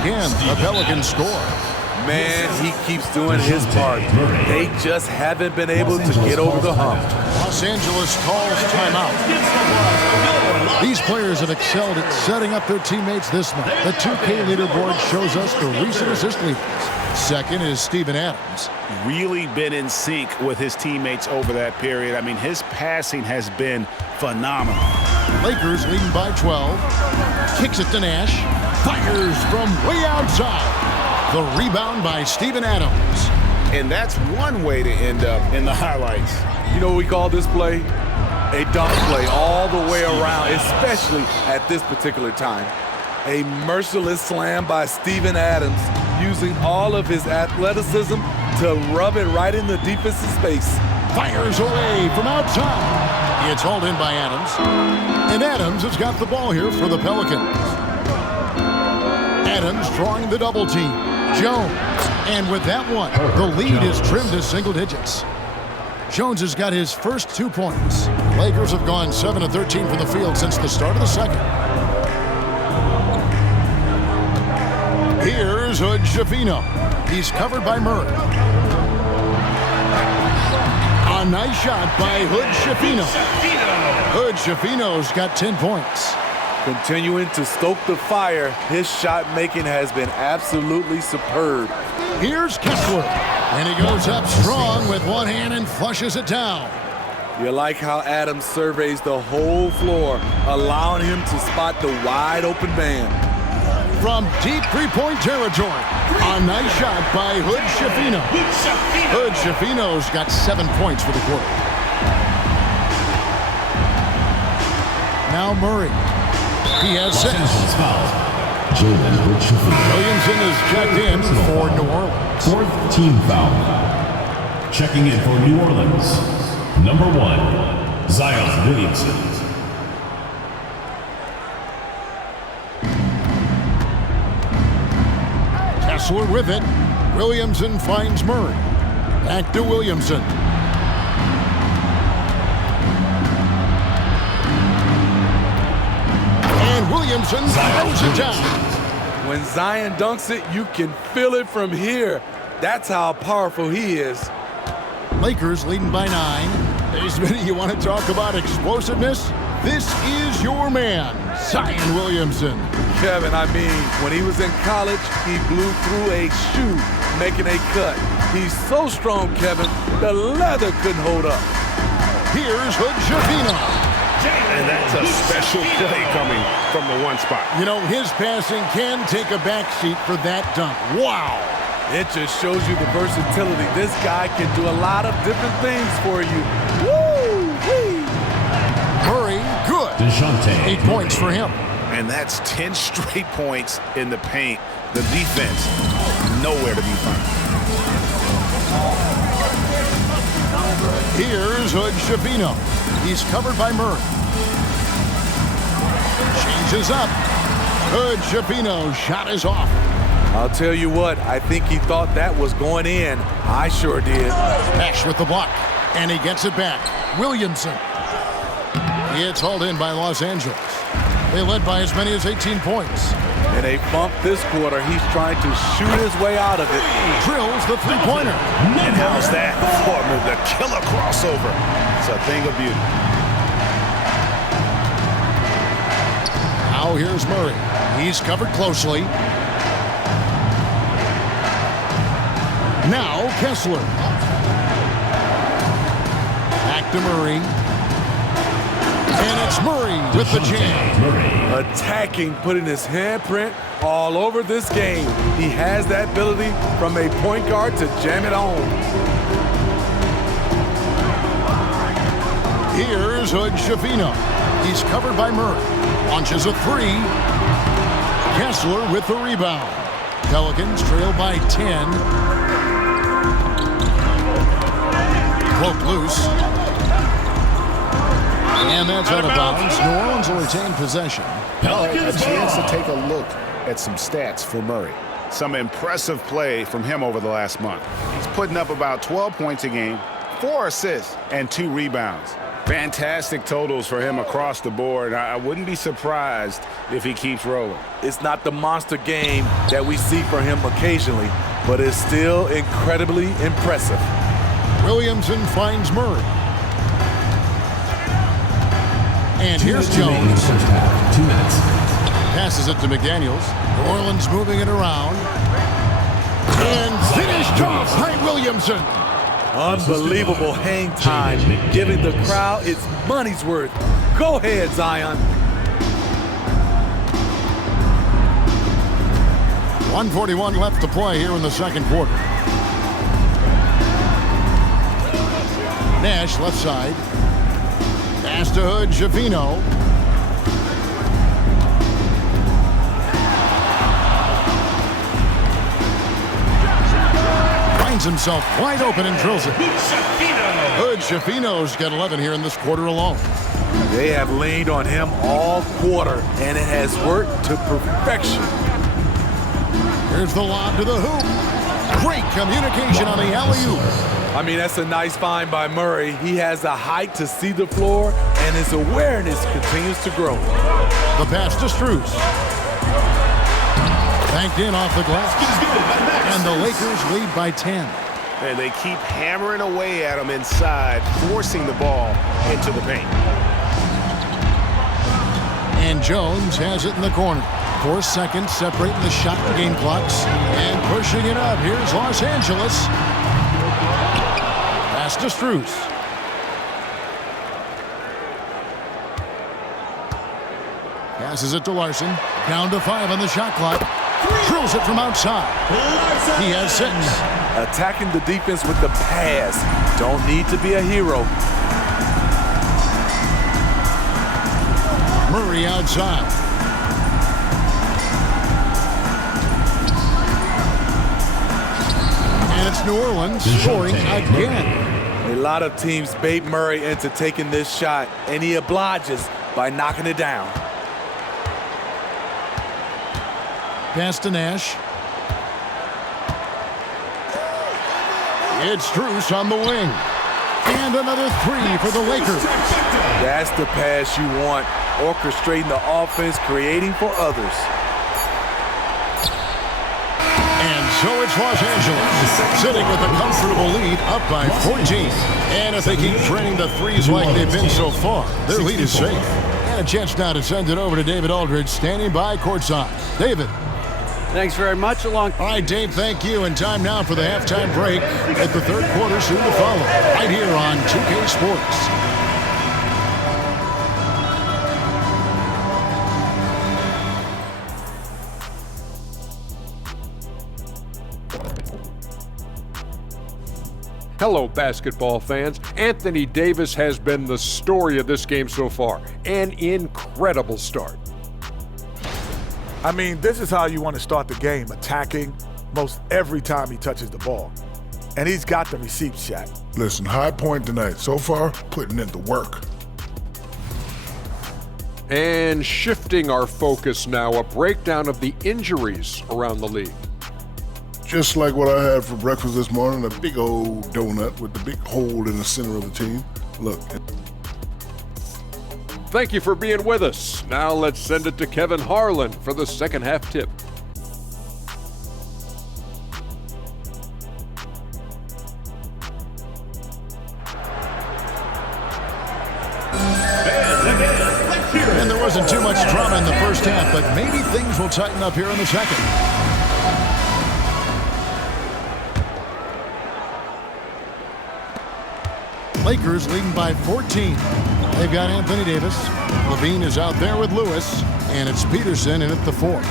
Again, the Pelicans score. Man, he keeps doing his part. They just haven't been able to get over the hump. Los Angeles calls timeout. These players have excelled at setting up their teammates this month. The 2K leaderboard shows us the recent assist leaders. Second is Steven Adams. Really been in sync with his teammates over that period. I mean, his passing has been phenomenal. Lakers leading by 12. Kicks it to Nash. Fires from way outside. The rebound by Steven Adams. And that's one way to end up in the highlights. You know what we call this play? A dunk play all the way around, especially at this particular time. A merciless slam by Steven Adams, using all of his athleticism to rub it right in the defensive space. Fires away from outside. It's hauled in by Adams. And Adams has got the ball here for the Pelicans. Adams drawing the double team. Jones. And with that one, the lead is trimmed to single digits. Jones has got his first 2 points. Lakers have gone 7 of 13 from the field since the start of the second. Here's Hood Schifino. He's covered by Murray. A nice shot by Hood Schifino. Hood Schifino's got 10 points. Continuing to stoke the fire, his shot making has been absolutely superb. Here's Kessler. And he goes up strong with one hand and flushes it down. You like how Adams surveys the whole floor, allowing him to spot the wide open man. From deep three-point territory, a nice shot by Hood Schifino. Hood Schifino's got 7 points for the quarter. Now Murray. He has 6. Williamson is checked in for New Orleans. 4th team foul. Checking in for New Orleans. Number 1, Zion Williamson. Kessler with it. Williamson finds Murray. Back to Williamson. Williamson throws it down. When Zion dunks it, you can feel it from here. That's how powerful he is. Lakers leading by 9. Hey, Smitty, you want to talk about explosiveness? This is your man, Zion Williamson. Kevin, I mean, when he was in college, he blew through a shoe making a cut. He's so strong, Kevin, the leather couldn't hold up. Here's Hood-Schifino. And that's a special play coming from the one spot. You know, his passing can take a backseat for that dunk. Wow. It just shows you the versatility. This guy can do a lot of different things for you. Woo-wee. Murray, good. 8 points for him. And that's 10 straight points in the paint. The defense, nowhere to be found. Here's Hood-Schifino. He's covered by Murray. Changes up. Hood-Schifino's shot is off. I'll tell you what, I think he thought that was going in. I sure did. Nash with the block, and he gets it back. Williamson. It's hauled in by Los Angeles. They led by as many as 18 points. And they bumped this quarter. He's trying to shoot his way out of it. Drills the three-pointer. And how's that for the killer crossover? It's a thing of beauty. Now here's Murray. He's covered closely. Now Kessler. Back to Murray. And it's Murray with the jam. Attacking, putting his handprint all over this game. He has that ability from a point guard to jam it home. Here's Hood-Schifino. He's covered by Murray. Launches a three. Kessler with the rebound. Pelicans trail by 10. Broke loose. And that's out of bounds. New Orleans will retain possession. A chance to take a look at some stats for Murray. Some impressive play from him over the last month. He's putting up about 12 points a game, 4 assists, and 2 rebounds. Fantastic totals for him across the board. I wouldn't be surprised if he keeps rolling. It's not the monster game that we see from him occasionally, but it's still incredibly impressive. Williamson finds Murray. And here's Jones. 2 minutes. Passes it to McDaniels. New Orleans moving it around. And finished off by Williamson. Unbelievable hang time, giving the crowd its money's worth. Go ahead, Zion. 1:41 left to play here in the second quarter. Nash left side. Pass to Hood-Schifino. Finds himself wide open and drills it. Hood-Schifino's got 11 here in this quarter alone. They have leaned on him all quarter, and it has worked to perfection. Here's the lob to the hoop. Great communication on the alley-oop. I mean, that's a nice find by Murray. He has the height to see the floor, and his awareness continues to grow. The pass to Strus. Banked in off the glass. And the Lakers lead by 10. And they keep hammering away at him inside, forcing the ball into the paint. And Jones has it in the corner. 4 seconds separating the shot and game clocks. And pushing it up. Here's Los Angeles. Pass to Strus. Passes it to Larson. Down to 5 on the shot clock. Drills it from outside. He has 6. Attacking the defense with the pass. Don't need to be a hero. Murray outside. And it's New Orleans scoring again. A lot of teams bait Murray into taking this shot, and he obliges by knocking it down. Pass to Nash. It's Strus on the wing. And another 3 for the Lakers. That's the pass you want. orchestrating the offense, creating for others. And so it's Los Angeles, sitting with a comfortable lead, up by 14. And if they keep draining the threes like they've been so far, their lead is safe. And a chance now to send it over to David Aldridge, standing by courtside. David. Thanks very much. All right, Dave, thank you. And time now for the halftime break at the third quarter, soon to follow, right here on 2K Sports. Hello, basketball fans. Anthony Davis has been the story of this game so far. An incredible start. I mean, this is how you want to start the game, attacking most every time he touches the ball. And he's got the receipts, Shaq. Listen, high point tonight. So far, putting in the work. And shifting our focus now, a breakdown of the injuries around the league. Just like what I had for breakfast this morning, a big old donut with the big hole in the center of the team. Look. Thank you for being with us. Now let's send it to Kevin Harlan for the second half tip. And there wasn't too much drama in the first half, but maybe things will tighten up here in the second. Lakers leading by 14. They've got Anthony Davis. Levine is out there with Lewis, and it's Peterson in at the 4.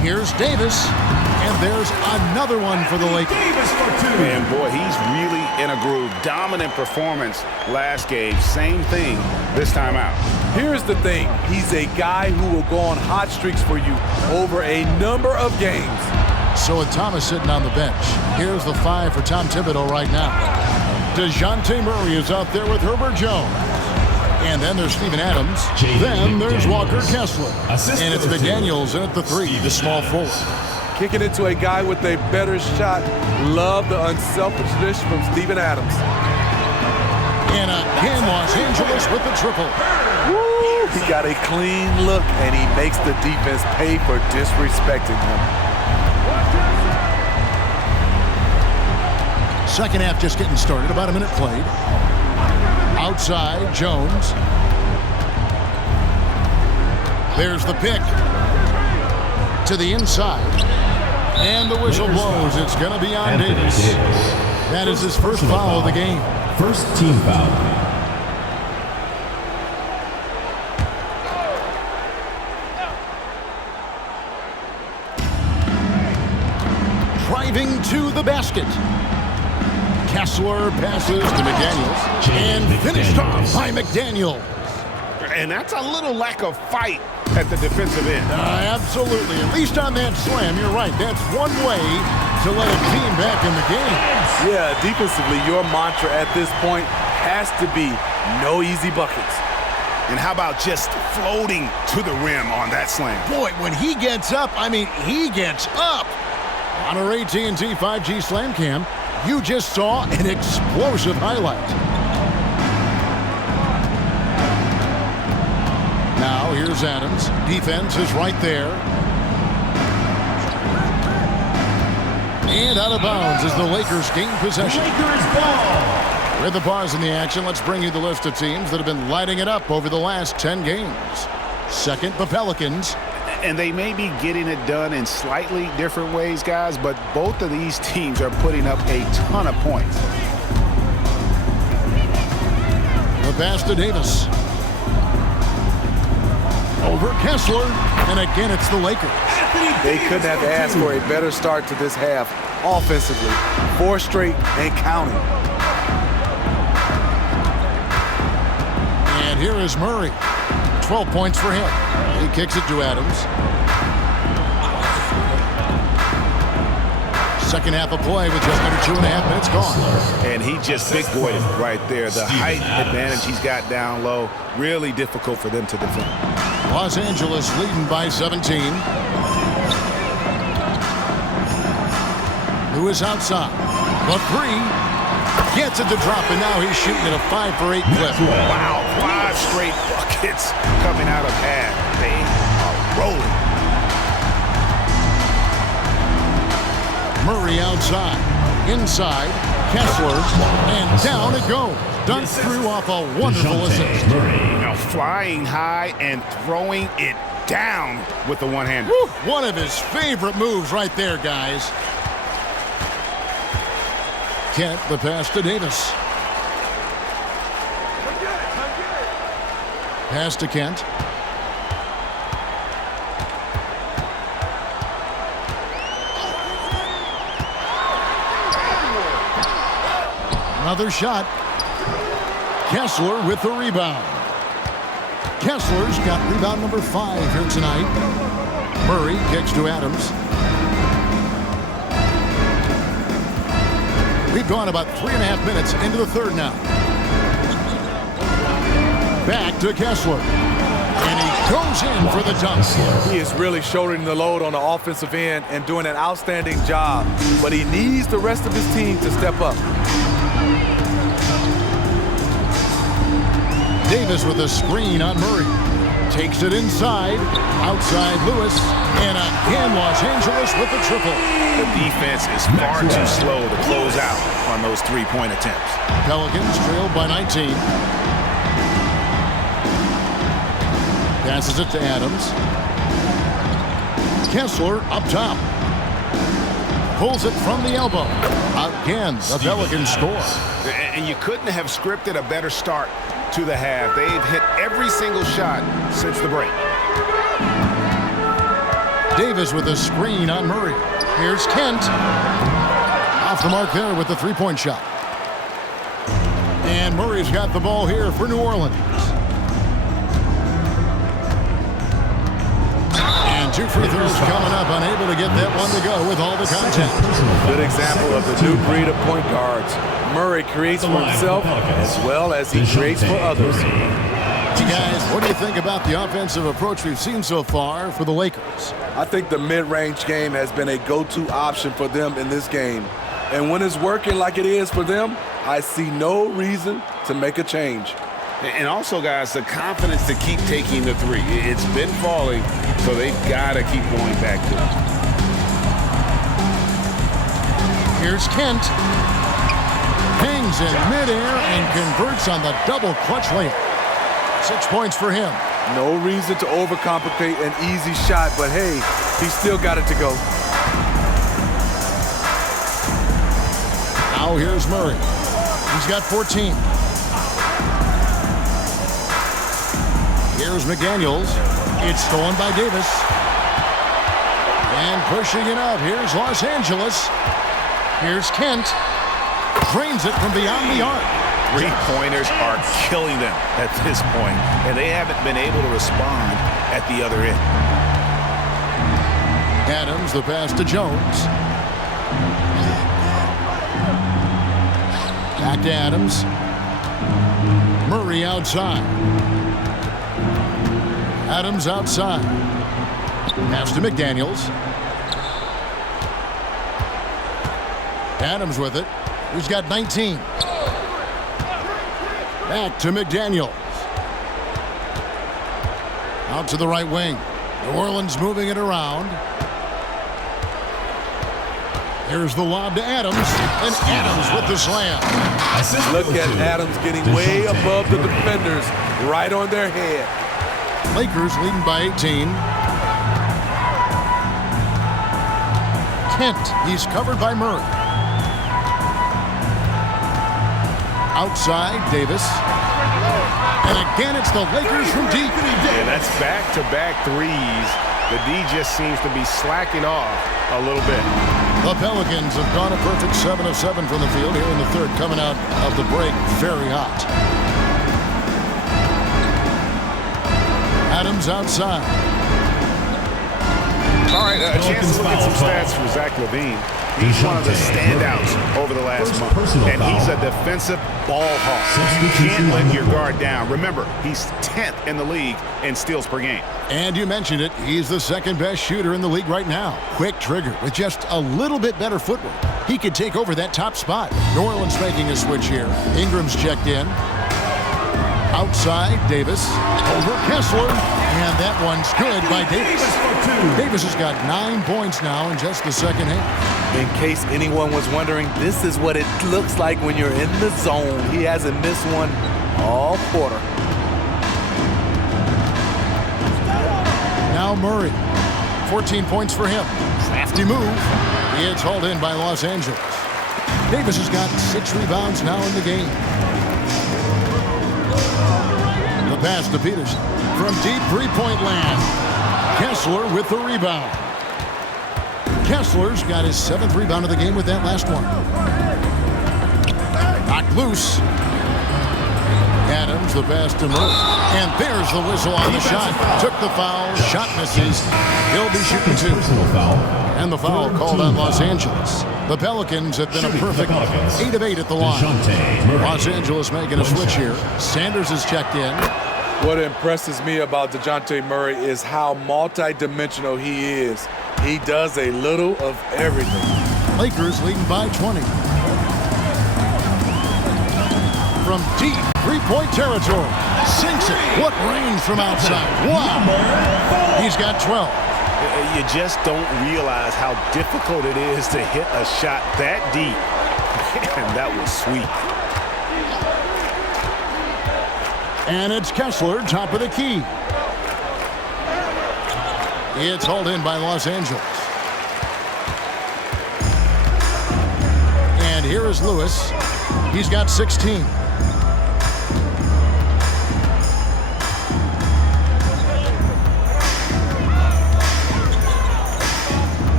Here's Davis, and there's another one for the Lakers. And boy, he's really in a groove. Dominant performance last game. Same thing this time out. Here's the thing. He's a guy who will go on hot streaks for you over a number of games. So with Thomas sitting on the bench, here's the 5 for Tom Thibodeau right now. DeJounte Murray is out there with Herbert Jones. And then there's Steven Adams. Then there's Walker Kessler. And it's McDaniels in at the 3, the small forward. Kicking it to a guy with a better shot. Love the unselfishness from Steven Adams. And again, Los Angeles with the triple. Woo! He got a clean look, and he makes the defense pay for disrespecting him. Second half just getting started, about a minute played. Outside, Jones. There's the pick. To the inside. And the whistle blows. It's going to be on Davis. That is his first foul of the game. First team foul. Driving to the basket. Kessler passes to McDaniels. And finished off by McDaniel. And that's a little lack of fight at the defensive end. Absolutely. At least on that slam, you're right. That's one way to let a team back in the game. Yeah, defensively, your mantra at this point has to be no easy buckets. And how about just floating to the rim on that slam? Boy, when he gets up, I mean, he gets up. On our AT&T 5G Slam Cam, you just saw an explosive highlight. Now here's Adams. Defense is right there. And out of bounds as the Lakers gain possession. Lakers ball. With the pause in the action, let's bring you the list of teams that have been lighting it up over the last 10 games. Second, the Pelicans. And they may be getting it done in slightly different ways, guys, but both of these teams are putting up a ton of points. The pass to Davis. Over Kessler, and again it's the Lakers. They couldn't have asked for a better start to this half offensively. 4 straight and counting. And here is Murray. 12 points for him. He kicks it to Adams. Second half of play with just under 2.5 minutes gone. And he just big boyed it right there. The height advantage he's got down low, really difficult for them to defend. Los Angeles leading by 17. Who is outside? The 3 gets it to drop, and now he's shooting at a 5 for 8 clip. Wow, flies 5 straight buckets coming out of half. They are rolling. Murray outside. Inside. Kessler. And down it goes. Dunked through off a wonderful assist. Now flying high and throwing it down with the one-hander. One of his favorite moves right there, guys. Kent, the pass to Davis. Pass to Kent. Another shot. Kessler with the rebound. Kessler's got rebound number 5 here tonight. Murray kicks to Adams. We've gone about 3.5 minutes into the third now. Back to Kessler. And he goes in for the dunk. He is really shouldering the load on the offensive end and doing an outstanding job. But he needs the rest of his team to step up. Davis with a screen on Murray. Takes it inside. Outside Lewis. And again, Los Angeles with the triple. The defense is far too slow to close out on those 3-point attempts. Pelicans trailed by 19. Passes it to Adams. Kessler up top. Pulls it from the elbow. Again, the Pelicans score. And you couldn't have scripted a better start to the half. They've hit every single shot since the break. Davis with a screen on Murray. Here's Kent. Off the mark there with the 3-point shot. And Murray's got the ball here for New Orleans. And 2 free throws coming up, unable to get that one to go with all the contact. Good example of the new breed of point guards. Murray creates for himself as well as he creates for others. You guys, what do you think about the offensive approach we've seen so far for the Lakers? I think the mid-range game has been a go-to option for them in this game. And when it's working like it is for them, I see no reason to make a change. And also, guys, the confidence to keep taking the 3. It's been falling, so they've got to keep going back to it. Here's Kent. Hangs in midair and converts on the double clutch layup. 6 points for him. No reason to overcomplicate an easy shot, but hey, he still got it to go. Now here's Murray. He's got 14. Here's McDaniels. It's stolen by Davis. And pushing it up. Here's Los Angeles. Here's Kent. Drains it from beyond the arc. 3-pointers are killing them at this point, and they haven't been able to respond at the other end. Adams, the pass to Jones. Back to Adams. Murray outside. Adams outside. Pass to McDaniels. Adams with it. He's got 19. Back to McDaniels. Out to the right wing. New Orleans moving it around. Here's the lob to Adams. And Adams with the slam. Look at Adams getting way above the defenders, right on their head. Lakers leading by 18. Kent, he's covered by Murray. Outside, Davis. And again, it's the Lakers from deep. And that's back-to-back threes. The D just seems to be slacking off a little bit. The Pelicans have gone a perfect 7 of 7 from the field here in the third, coming out of the break very hot. Adams outside. All right, a chance to look at some stats for Zach LaVine. He's one of the standouts over the last month, and he's a defensive ball hawk. You can't let your guard down. Remember, he's 10th in the league in steals per game. And you mentioned it, he's the second best shooter in the league right now. Quick trigger with just a little bit better footwork. He could take over that top spot. New Orleans making a switch here. Ingram's checked in. Outside, Davis. Over Kessler. And that one's good by Davis. Davis has got 9 points now in just the second half. In case anyone was wondering, this is what it looks like when you're in the zone. He hasn't missed one all quarter. Now Murray. 14 points for him. Crafty move. It's hauled in by Los Angeles. Davis has got 6 rebounds now in the game. The pass to Peterson. From deep three-point land. Kessler with the rebound. Kessler's got his 7th rebound of the game with that last one. Knocked loose. Adams, the pass to Murray. And there's the whistle on the shot. Took the foul. Shot misses. He'll be shooting 2. And the foul called on Los Angeles. The Pelicans have been a perfect 8 of 8 at the line. Los Angeles making a switch here. Sanders is checked in. What impresses me about DeJounte Murray is how multi-dimensional he is. He does a little of everything. Lakers leading by 20. From deep three-point territory. Sinks it. What range from outside. Wow. He's got 12. You just don't realize how difficult it is to hit a shot that deep. And that was sweet. And it's Kessler, top of the key. It's hauled in by Los Angeles. And here is Lewis. He's got 16.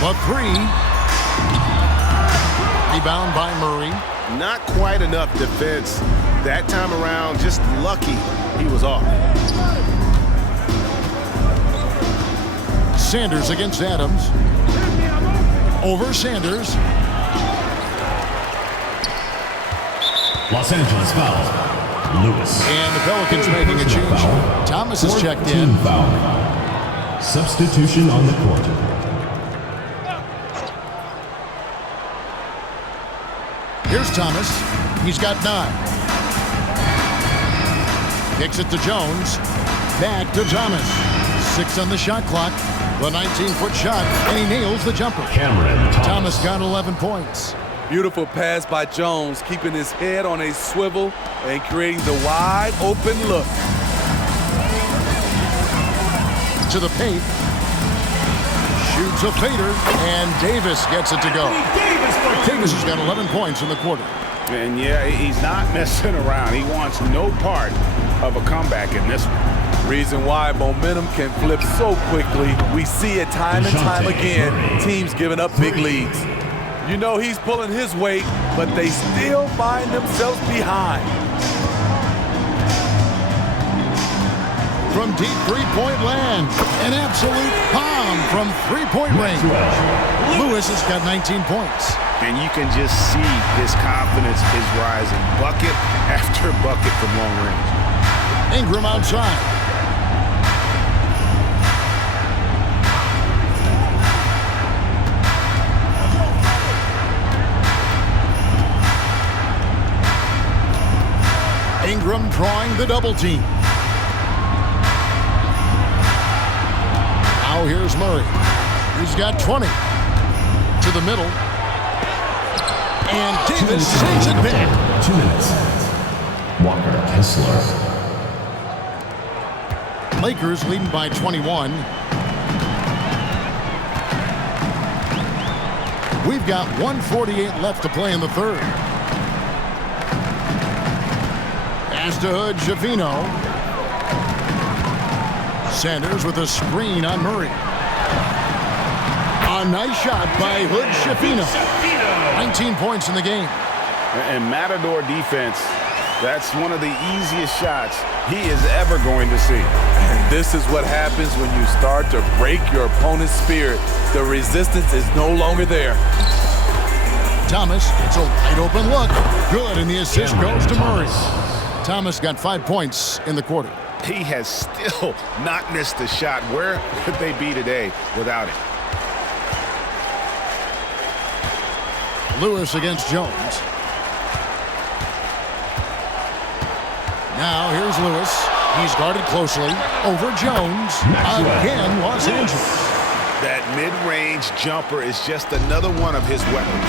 The 3. Rebound by Murray. Not quite enough defense that time around. Just lucky he was off. Sanders against Adams. Over Sanders. Los Angeles foul. Lewis. And the Pelicans making a change. Foul. Thomas is checked in. Foul. Substitution on the court. Here's Thomas. He's got 9. Kicks it to Jones. Back to Thomas. 6 on the shot clock. The 19-foot shot, and he nails the jumper. Cameron Thomas got 11 points. Beautiful pass by Jones, keeping his head on a swivel and creating the wide open look. To the paint. Shoots a fader, and Davis gets it to go. Davis has got 11 points in the quarter. And yeah, he's not messing around. He wants no part of a comeback in this one. Reason why momentum can flip so quickly. We see it time and time again. Teams giving up big leads. You know he's pulling his weight, but they still find themselves behind. From deep three-point land, an absolute bomb from three-point range. Lewis has got 19 points. And you can just see his confidence is rising. Bucket after bucket from long range. Ingram outside. Ingram drawing the double team. Now here's Murray. He's got 20. To the middle. And Davis sends it back. 2 minutes. Walker Kessler. Lakers leading by 21. We've got 1:48 left to play in the third. Pass to Hood, Schifino. Sanders with a screen on Murray. A nice shot by Hood, Schifino. 19 points in the game. And Matador defense, that's one of the easiest shots he is ever going to see. And this is what happens when you start to break your opponent's spirit. The resistance is no longer there. Thomas, it's a wide open look. Good, and the assist goes to Murray. Thomas got 5 points in the quarter. He has still not missed a shot. Where could they be today without it? Lewis against Jones. Now here's Lewis. He's guarded closely. Over Jones. Again, Los Angeles. That mid-range jumper is just another one of his weapons.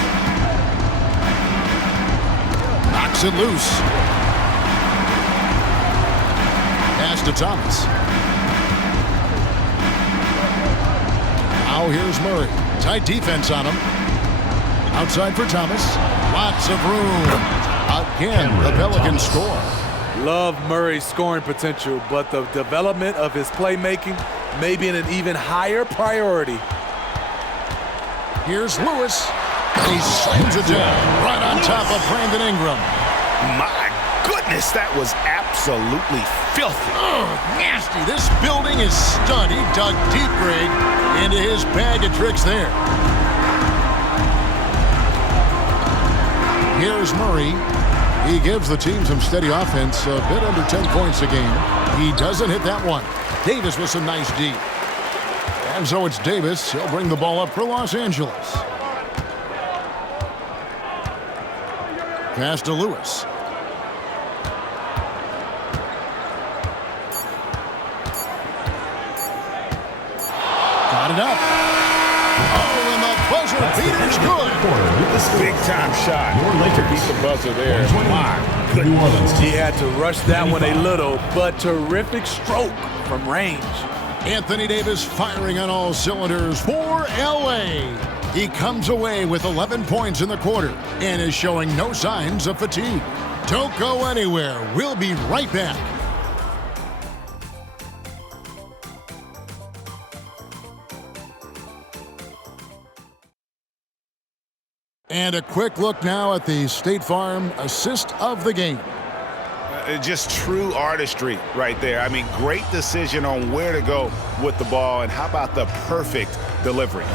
Knocks it loose. Pass to Thomas. Now here's Murray. Tight defense on him. Outside for Thomas. Lots of room. Again, the Pelicans score. Love Murray's scoring potential, but the development of his playmaking may be an even higher priority. Here's Lewis. He slams it down right on top of Brandon Ingram. My goodness, that was absolutely filthy. Oh, nasty. This building is stunned. He dug deep, Greg, into his bag of tricks there. Here's Murray. He gives the team some steady offense, a bit under 10 points a game. He doesn't hit that one. Davis with some nice D. And so it's Davis. He'll bring the ball up for Los Angeles. Pass to Lewis. Got it up. Oh, and the buzzer beater's good. Big-time shot to beat the buzzer there. My goodness. He had to rush that one a little, but terrific stroke from range. Anthony Davis firing on all cylinders for L.A. He comes away with 11 points in the quarter and is showing no signs of fatigue. Don't go anywhere. We'll be right back. And a quick look now at the State Farm assist of the game. Just true artistry right there. I mean, great decision on where to go with the ball, and how about the perfect delivery?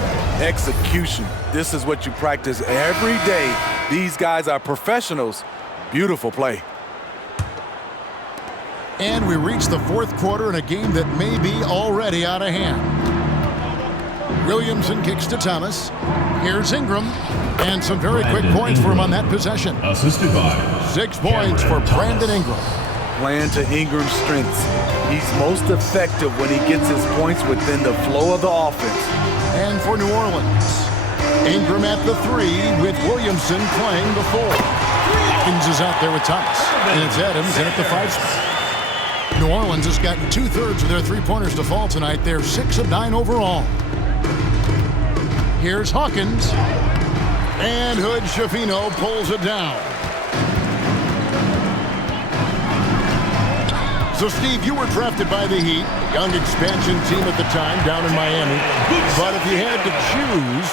Execution. This is what you practice every day. These guys are professionals. Beautiful play. And we reach the fourth quarter in a game that may be already out of hand. Williamson kicks to Thomas. Here's Ingram. And some very quick points for him on that possession. Assisted by 6 points for Brandon Ingram. Playing to Ingram's strengths. He's most effective when he gets his points within the flow of the offense. And for New Orleans, Ingram at the 3 with Williamson playing the 4. Hawkins is out there with Thomas. And it's Adams in at the 5 spot. New Orleans has gotten 2/3 of their three-pointers to fall tonight. They're 6 of 9 overall. Here's Hawkins. And Hood-Schifino pulls it down. So, Steve, you were drafted by the Heat, a young expansion team at the time down in Miami. But if you had to choose,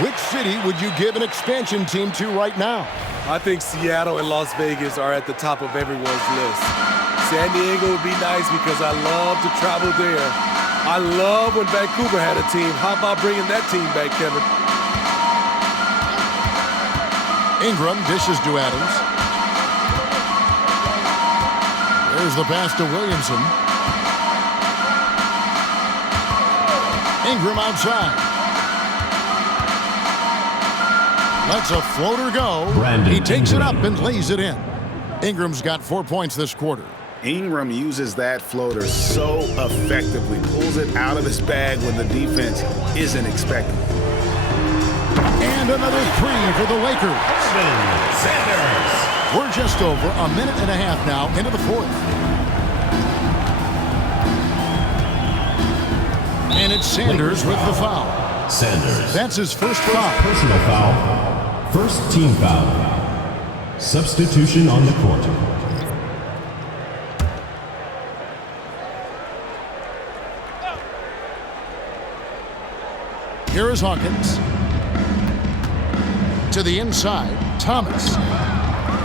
which city would you give an expansion team to right now? I think Seattle and Las Vegas are at the top of everyone's list. San Diego would be nice because I love to travel there. I love when Vancouver had a team. How about bringing that team back, Kevin? Ingram dishes to Adams. There's the pass to Williamson. Ingram outside. Lets a floater go. He takes it up and lays it in. Ingram's got 4 points this quarter. Ingram uses that floater so effectively. Pulls it out of his bag when the defense isn't expecting. And another 3 for the Lakers. Sanders. We're just over a minute and a half now into the fourth. And it's Sanders with the foul. Sanders. That's his first foul. Personal foul. First team foul. Substitution on the court. Here is Hawkins. To the inside, Thomas.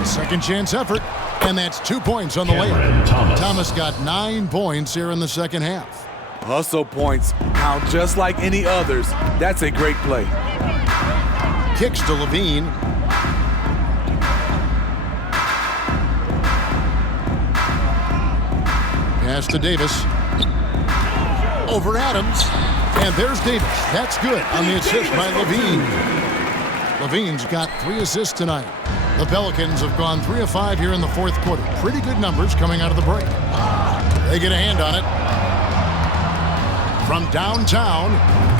Second chance effort, and that's 2 points on the layup. Thomas got 9 points here in the second half. Hustle points count just like any others. That's a great play. Kicks to Levine. Pass to Davis. Over Adams. And there's Davis. That's good on the assist by Levine. Levine's got 3 assists tonight. The Pelicans have gone 3 of 5 here in the fourth quarter. Pretty good numbers coming out of the break. They get a hand on it. From downtown,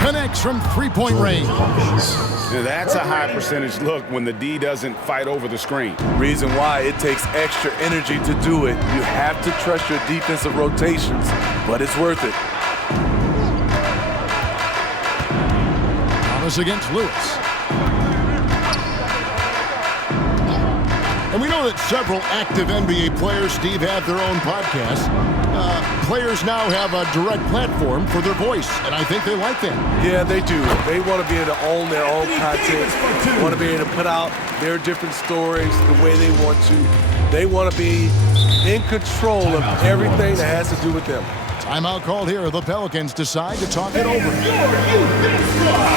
connects from three-point range. Now that's a high percentage look when the D doesn't fight over the screen. Reason why it takes extra energy to do it. You have to trust your defensive rotations, but it's worth it. Thomas against Lewis. And we know that several active NBA players, Steve, have their own podcasts. Players now have a direct platform for their voice, and I think they like that. Yeah, they do. They want to be able to own their own content, want to be able to put out their different stories the way they want to. They want to be in control of everything that has to do with them. Timeout called here. The Pelicans decide to talk it over.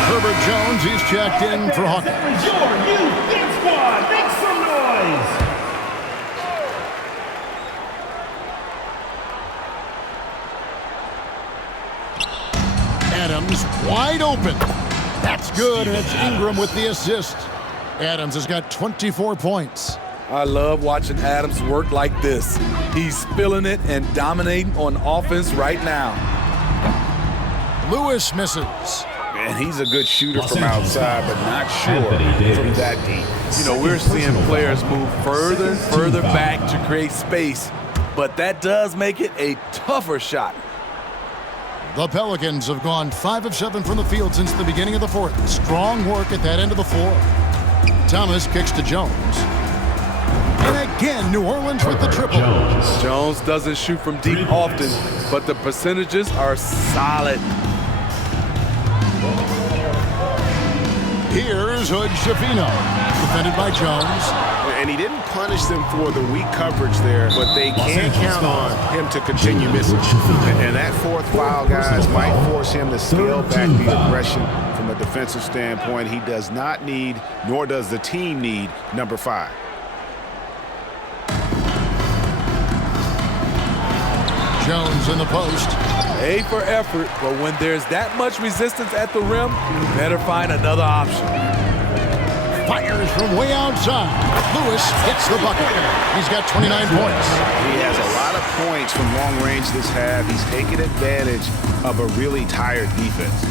Herbert Jones, he's checked in for Hawkins. Your youth dance squad, make some noise! Adams wide open. That's good, and it's Ingram with the assist. Adams has got 24 points. I love watching Adams work like this. He's feeling it and dominating on offense right now. Lewis misses. And he's a good shooter from outside, but not sure from that deep. You know, we're seeing players move further and further back to create space, but that does make it a tougher shot. The Pelicans have gone 5 of 7 from the field since the beginning of the fourth. Strong work at that end of the floor. Thomas kicks to Jones. And again, New Orleans with the triple. Jones doesn't shoot from deep often, but the percentages are solid. Here's Hood Schifino, defended by Jones. And he didn't punish them for the weak coverage there, but they can't count on him to continue missing. And that fourth foul, guys, might force him to scale back the aggression from a defensive standpoint. He does not need, nor does the team need, number 5. Jones in the post. A for effort, but when there's that much resistance at the rim, you better find another option. Fires from way outside. Lewis hits the bucket. He's got 29 points. He has a lot of points from long range this half. He's taking advantage of a really tired defense.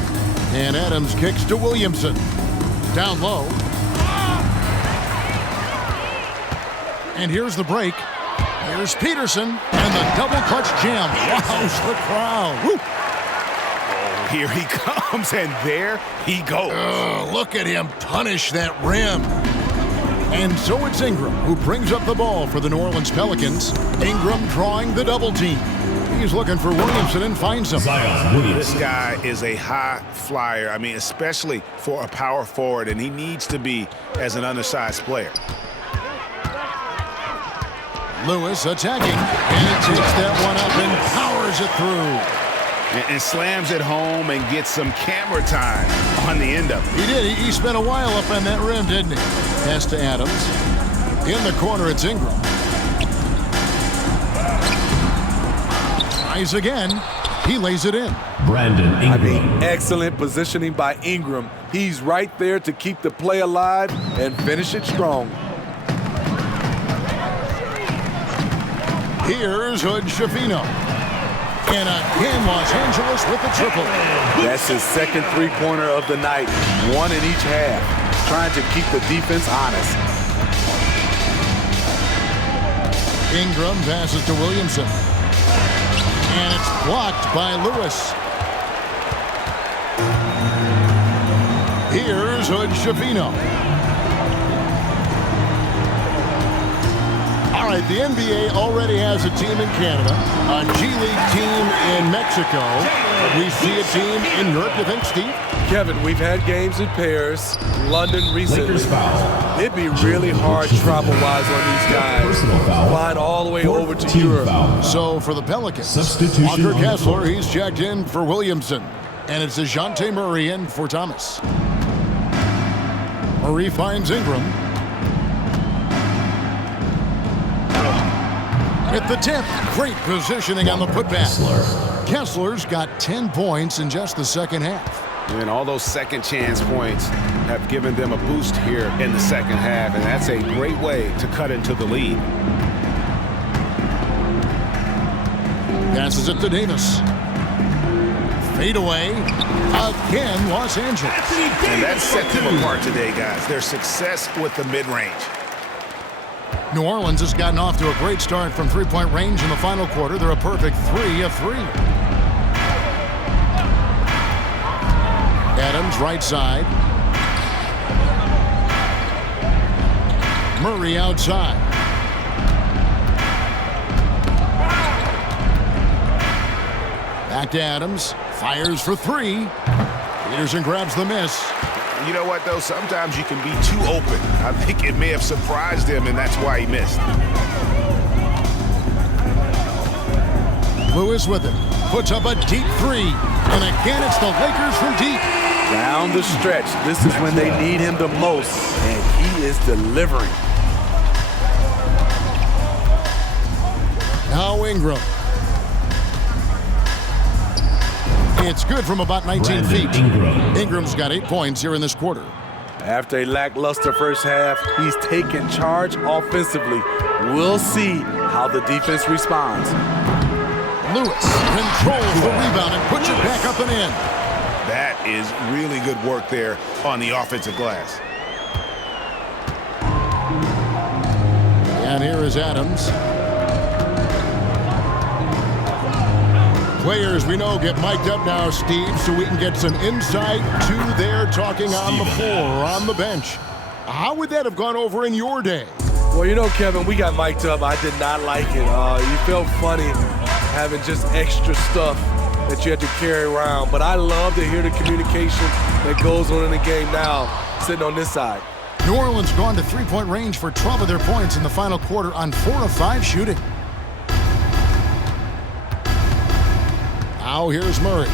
And Adams kicks to Williamson. Down low. And here's the break. Here's Peterson and the double clutch jam. Wows the crowd. Woo. Here he comes, and there he goes. Look at him punish that rim. And so it's Ingram who brings up the ball for the New Orleans Pelicans. Ingram drawing the double team. He's looking for Williamson and finds him. This guy is a high flyer. I mean, especially for a power forward, and he needs to be as an undersized player. Lewis attacking, and it takes that one up and powers it through. And slams it home and gets some camera time on the end of it. He did. He spent a while up on that rim, didn't he? Pass to Adams. In the corner, it's Ingram. Tries again. He lays it in. Brandon Ingram. I mean, excellent positioning by Ingram. He's right there to keep the play alive and finish it strong. Here's Hood Schifino. And again, Los Angeles with the triple. That's his second three-pointer of the night. One in each half. Trying to keep the defense honest. Ingram passes to Williamson. And it's blocked by Lewis. Here's Hood Schifino. All right, the NBA already has a team in Canada, a G League team in Mexico. We see a team in Europe, you think, Steve? Kevin, we've had games in Paris, London recently. It'd be really hard travel-wise on these guys. Flying all the way over to Europe. So for the Pelicans, Walker Kessler, he's checked in for Williamson. And it's DeJounte Murray in for Thomas. Murray finds Ingram. At the tip, great positioning on the putback. Kessler's got 10 points in just the second half. And all those second chance points have given them a boost here in the second half, and that's a great way to cut into the lead. Passes it to Davis. Fade away. Again, Los Angeles. And that set them apart today, guys. Their success with the mid-range. New Orleans has gotten off to a great start from three-point range in the final quarter. They're a perfect 3 of 3. Adams, right side. Murray outside. Back to Adams. Fires for 3. Peterson grabs the miss. You know what, though? Sometimes you can be too open. I think it may have surprised him, and that's why he missed. Lewis with it. Puts up a deep 3. And again, it's the Lakers from deep. Down the stretch. This is when they need him the most, and he is delivering. Now Ingram. It's good from about 19 feet. Ingram's got 8 points here in this quarter. After a lackluster first half, he's taken charge offensively. We'll see how the defense responds. Lewis controls the rebound and puts it back up and in. That is really good work there on the offensive glass. And here is Adams. Players we know get mic'd up now, Steve, so we can get some insight to their talking on the floor, on the bench. How would that have gone over in your day? Well, you know, Kevin, we got mic'd up. I did not like it. You felt funny having just extra stuff that you had to carry around. But I love to hear the communication that goes on in the game now, sitting on this side. New Orleans gone to three-point range for 12 of their points in the final quarter on 4 of 5 shooting. Now here's Murray.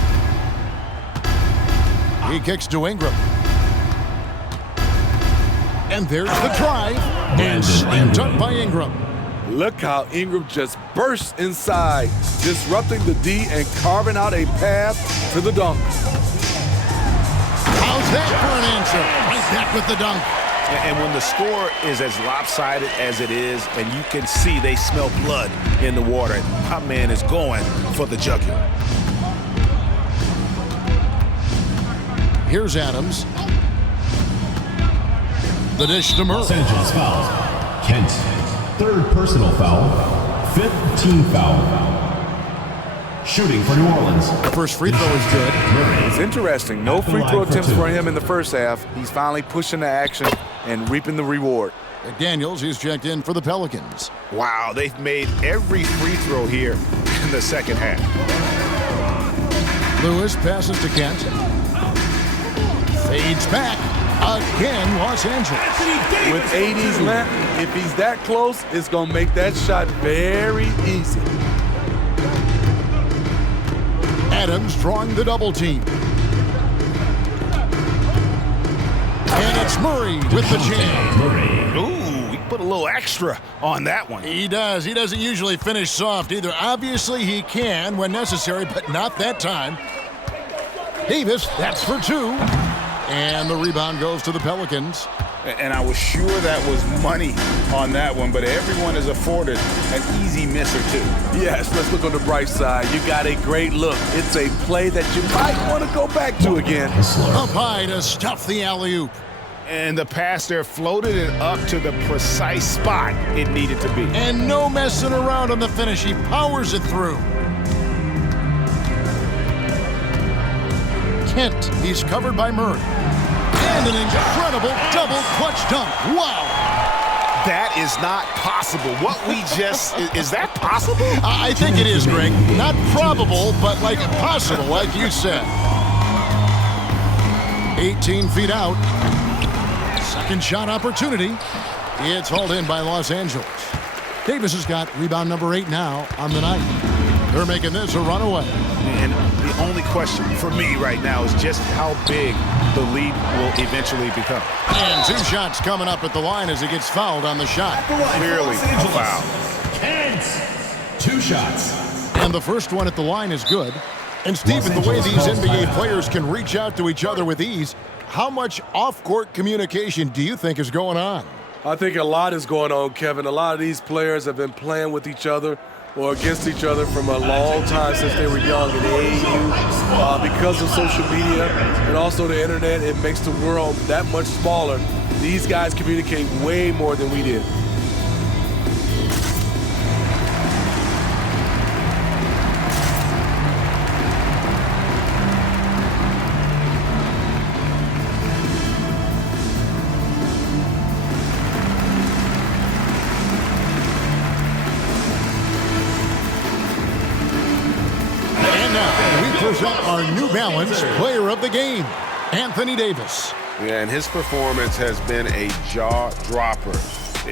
He kicks to Ingram. And there's the drive. And slammed up by Ingram. Look how Ingram just bursts inside, disrupting the D and carving out a path to the dunk. How's that for an answer? Right back with the dunk. And when the score is as lopsided as it is, and you can see they smell blood in the water, my man is going for the jugular. Here's Adams. The dish to Murray. Los Angeles foul. Kent. 3rd personal foul. 5th team foul. Shooting for New Orleans. The first free throw is good. It's interesting. No free throw attempts for him in the first half. He's finally pushing the action and reaping the reward. McDaniels, he's checked in for the Pelicans. Wow, they've made every free throw here in the second half. Lewis passes to Kent. Fades back. Again, Los Angeles. With AD's length, if he's that close, it's going to make that shot very easy. Adams drawing the double team. And it's Murray with the jam. Ooh, he put a little extra on that one. He does. He doesn't usually finish soft either. Obviously, he can when necessary, but not that time. Davis, that's for 2. And the rebound goes to the Pelicans. And I was sure that was money on that one, but everyone is afforded an easy miss or 2. Yes, let's look on the bright side. You got a great look. It's a play that you might want to go back to again. Up high to stuff the alley-oop. And the pass there floated it up to the precise spot it needed to be. And no messing around on the finish. He powers it through. Kent, he's covered by Murray. And an incredible double clutch dunk. Wow. That is not possible. What we just, is that possible? I think it is, Greg. Not probable, but like possible, like you said. 18 feet out. Second shot opportunity. It's hauled in by Los Angeles. Davis has got rebound number 8 now on the night. They're making this a runaway. And the only question for me right now is just how big the lead will eventually become. And 2 shots coming up at the line as he gets fouled on the shot. Clearly a foul. Kent. 2 shots. And the first one at the line is good. And Stephen, the way these NBA players can reach out to each other with ease, how much off-court communication do you think is going on? I think a lot is going on, Kevin. A lot of these players have been playing with each other or against each other from a long time since they were young in the AAU. Because of social media and also the internet, it makes the world that much smaller. These guys communicate way more than we did. Present our New Balance Player of the Game, Anthony Davis. Yeah, and his performance has been a jaw-dropper.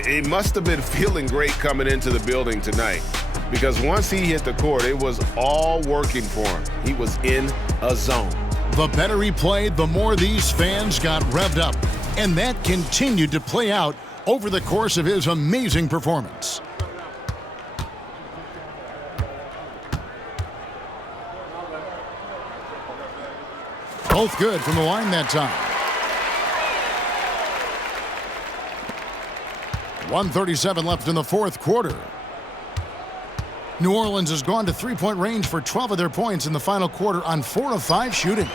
He must have been feeling great coming into the building tonight because once he hit the court, it was all working for him. He was in a zone. The better he played, the more these fans got revved up, and that continued to play out over the course of his amazing performance. Both good from the line that time. 1:37 left in the fourth quarter. New Orleans has gone to three-point range for 12 of their points in the final quarter on 4 of 5 shooting.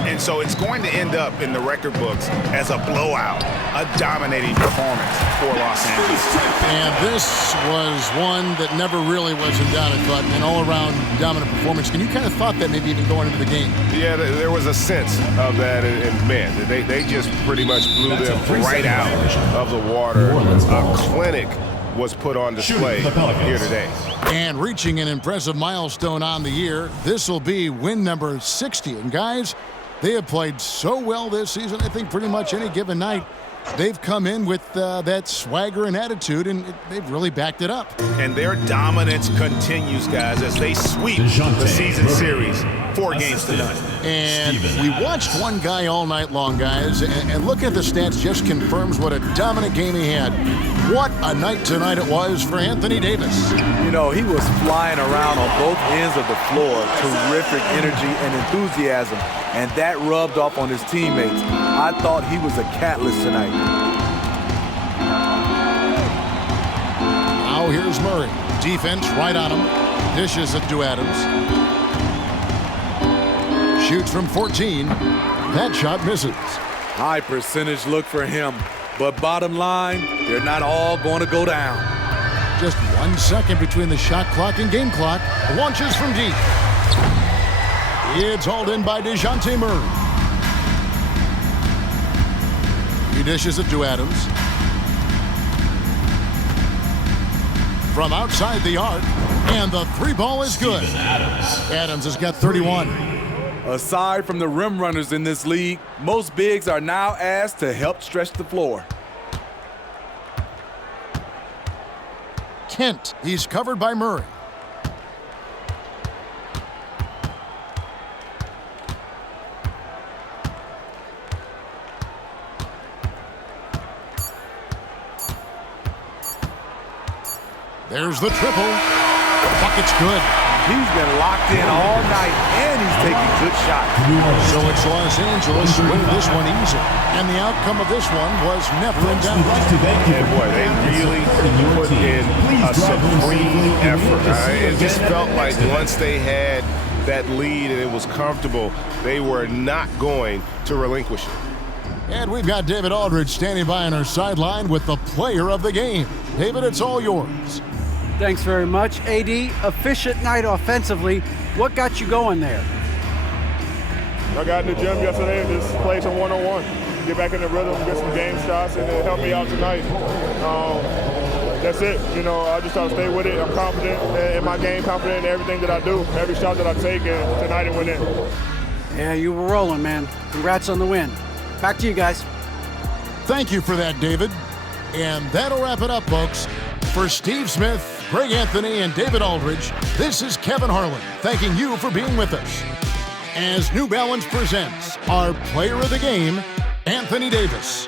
And so it's going to end up in the record books as a blowout, a dominating performance for Los Angeles. And this was one that never really was in doubt, I thought, an all-around dominant performance. And you kind of thought that maybe even going into the game. Yeah, there was a sense of that, and man, they just pretty much blew them right out of the water. A clinic was put on display here today. And reaching an impressive milestone on the year, this will be win number 60. And guys, they have played so well this season. I think pretty much any given night, they've come in with that swagger and attitude, and they've really backed it up. And their dominance continues, guys, as they sweep the season series 4 games to none. And we watched one guy all night long, guys, and looking at the stats just confirms what a dominant game he had. What a night tonight it was for Anthony Davis. You know, he was flying around on both ends of the floor. Terrific energy and enthusiasm, and that rubbed off on his teammates. I thought he was a catalyst tonight. Now here's Murray. Defense right on him. Dishes it to Adams. Shoots from 14. That shot misses. High percentage look for him. But bottom line, they're not all going to go down. Just 1 second between the shot clock and game clock. Launches from deep. It's hauled in by DeJounte Murray. He dishes it to Adams. From outside the arc, and the 3 ball is good. Adams has got 31. Aside from the rim runners in this league, most bigs are now asked to help stretch the floor. Kent, he's covered by Murray. There's the triple. The bucket's good. He's been locked in all night, and he's taking good shots. So it's Los Angeles winning this one easy. And the outcome of this one was never in doubt. And boy, they really put in a supreme effort. It just felt like once they had that lead and it was comfortable, they were not going to relinquish it. And we've got David Aldridge standing by on our sideline with the player of the game. David, it's all yours. Thanks very much. AD, efficient night offensively. What got you going there? I got in the gym yesterday and just played some one-on-one. Get back in the rhythm, get some game shots, and it helped me out tonight. That's it. You know, I just try to stay with it. I'm confident in my game, confident in everything that I do, every shot that I take, and tonight it went in. Yeah, you were rolling, man. Congrats on the win. Back to you guys. Thank you for that, David. And that'll wrap it up, folks. For Steve Smith, Greg Anthony, and David Aldridge, this is Kevin Harlan thanking you for being with us. As New Balance presents our player of the game, Anthony Davis.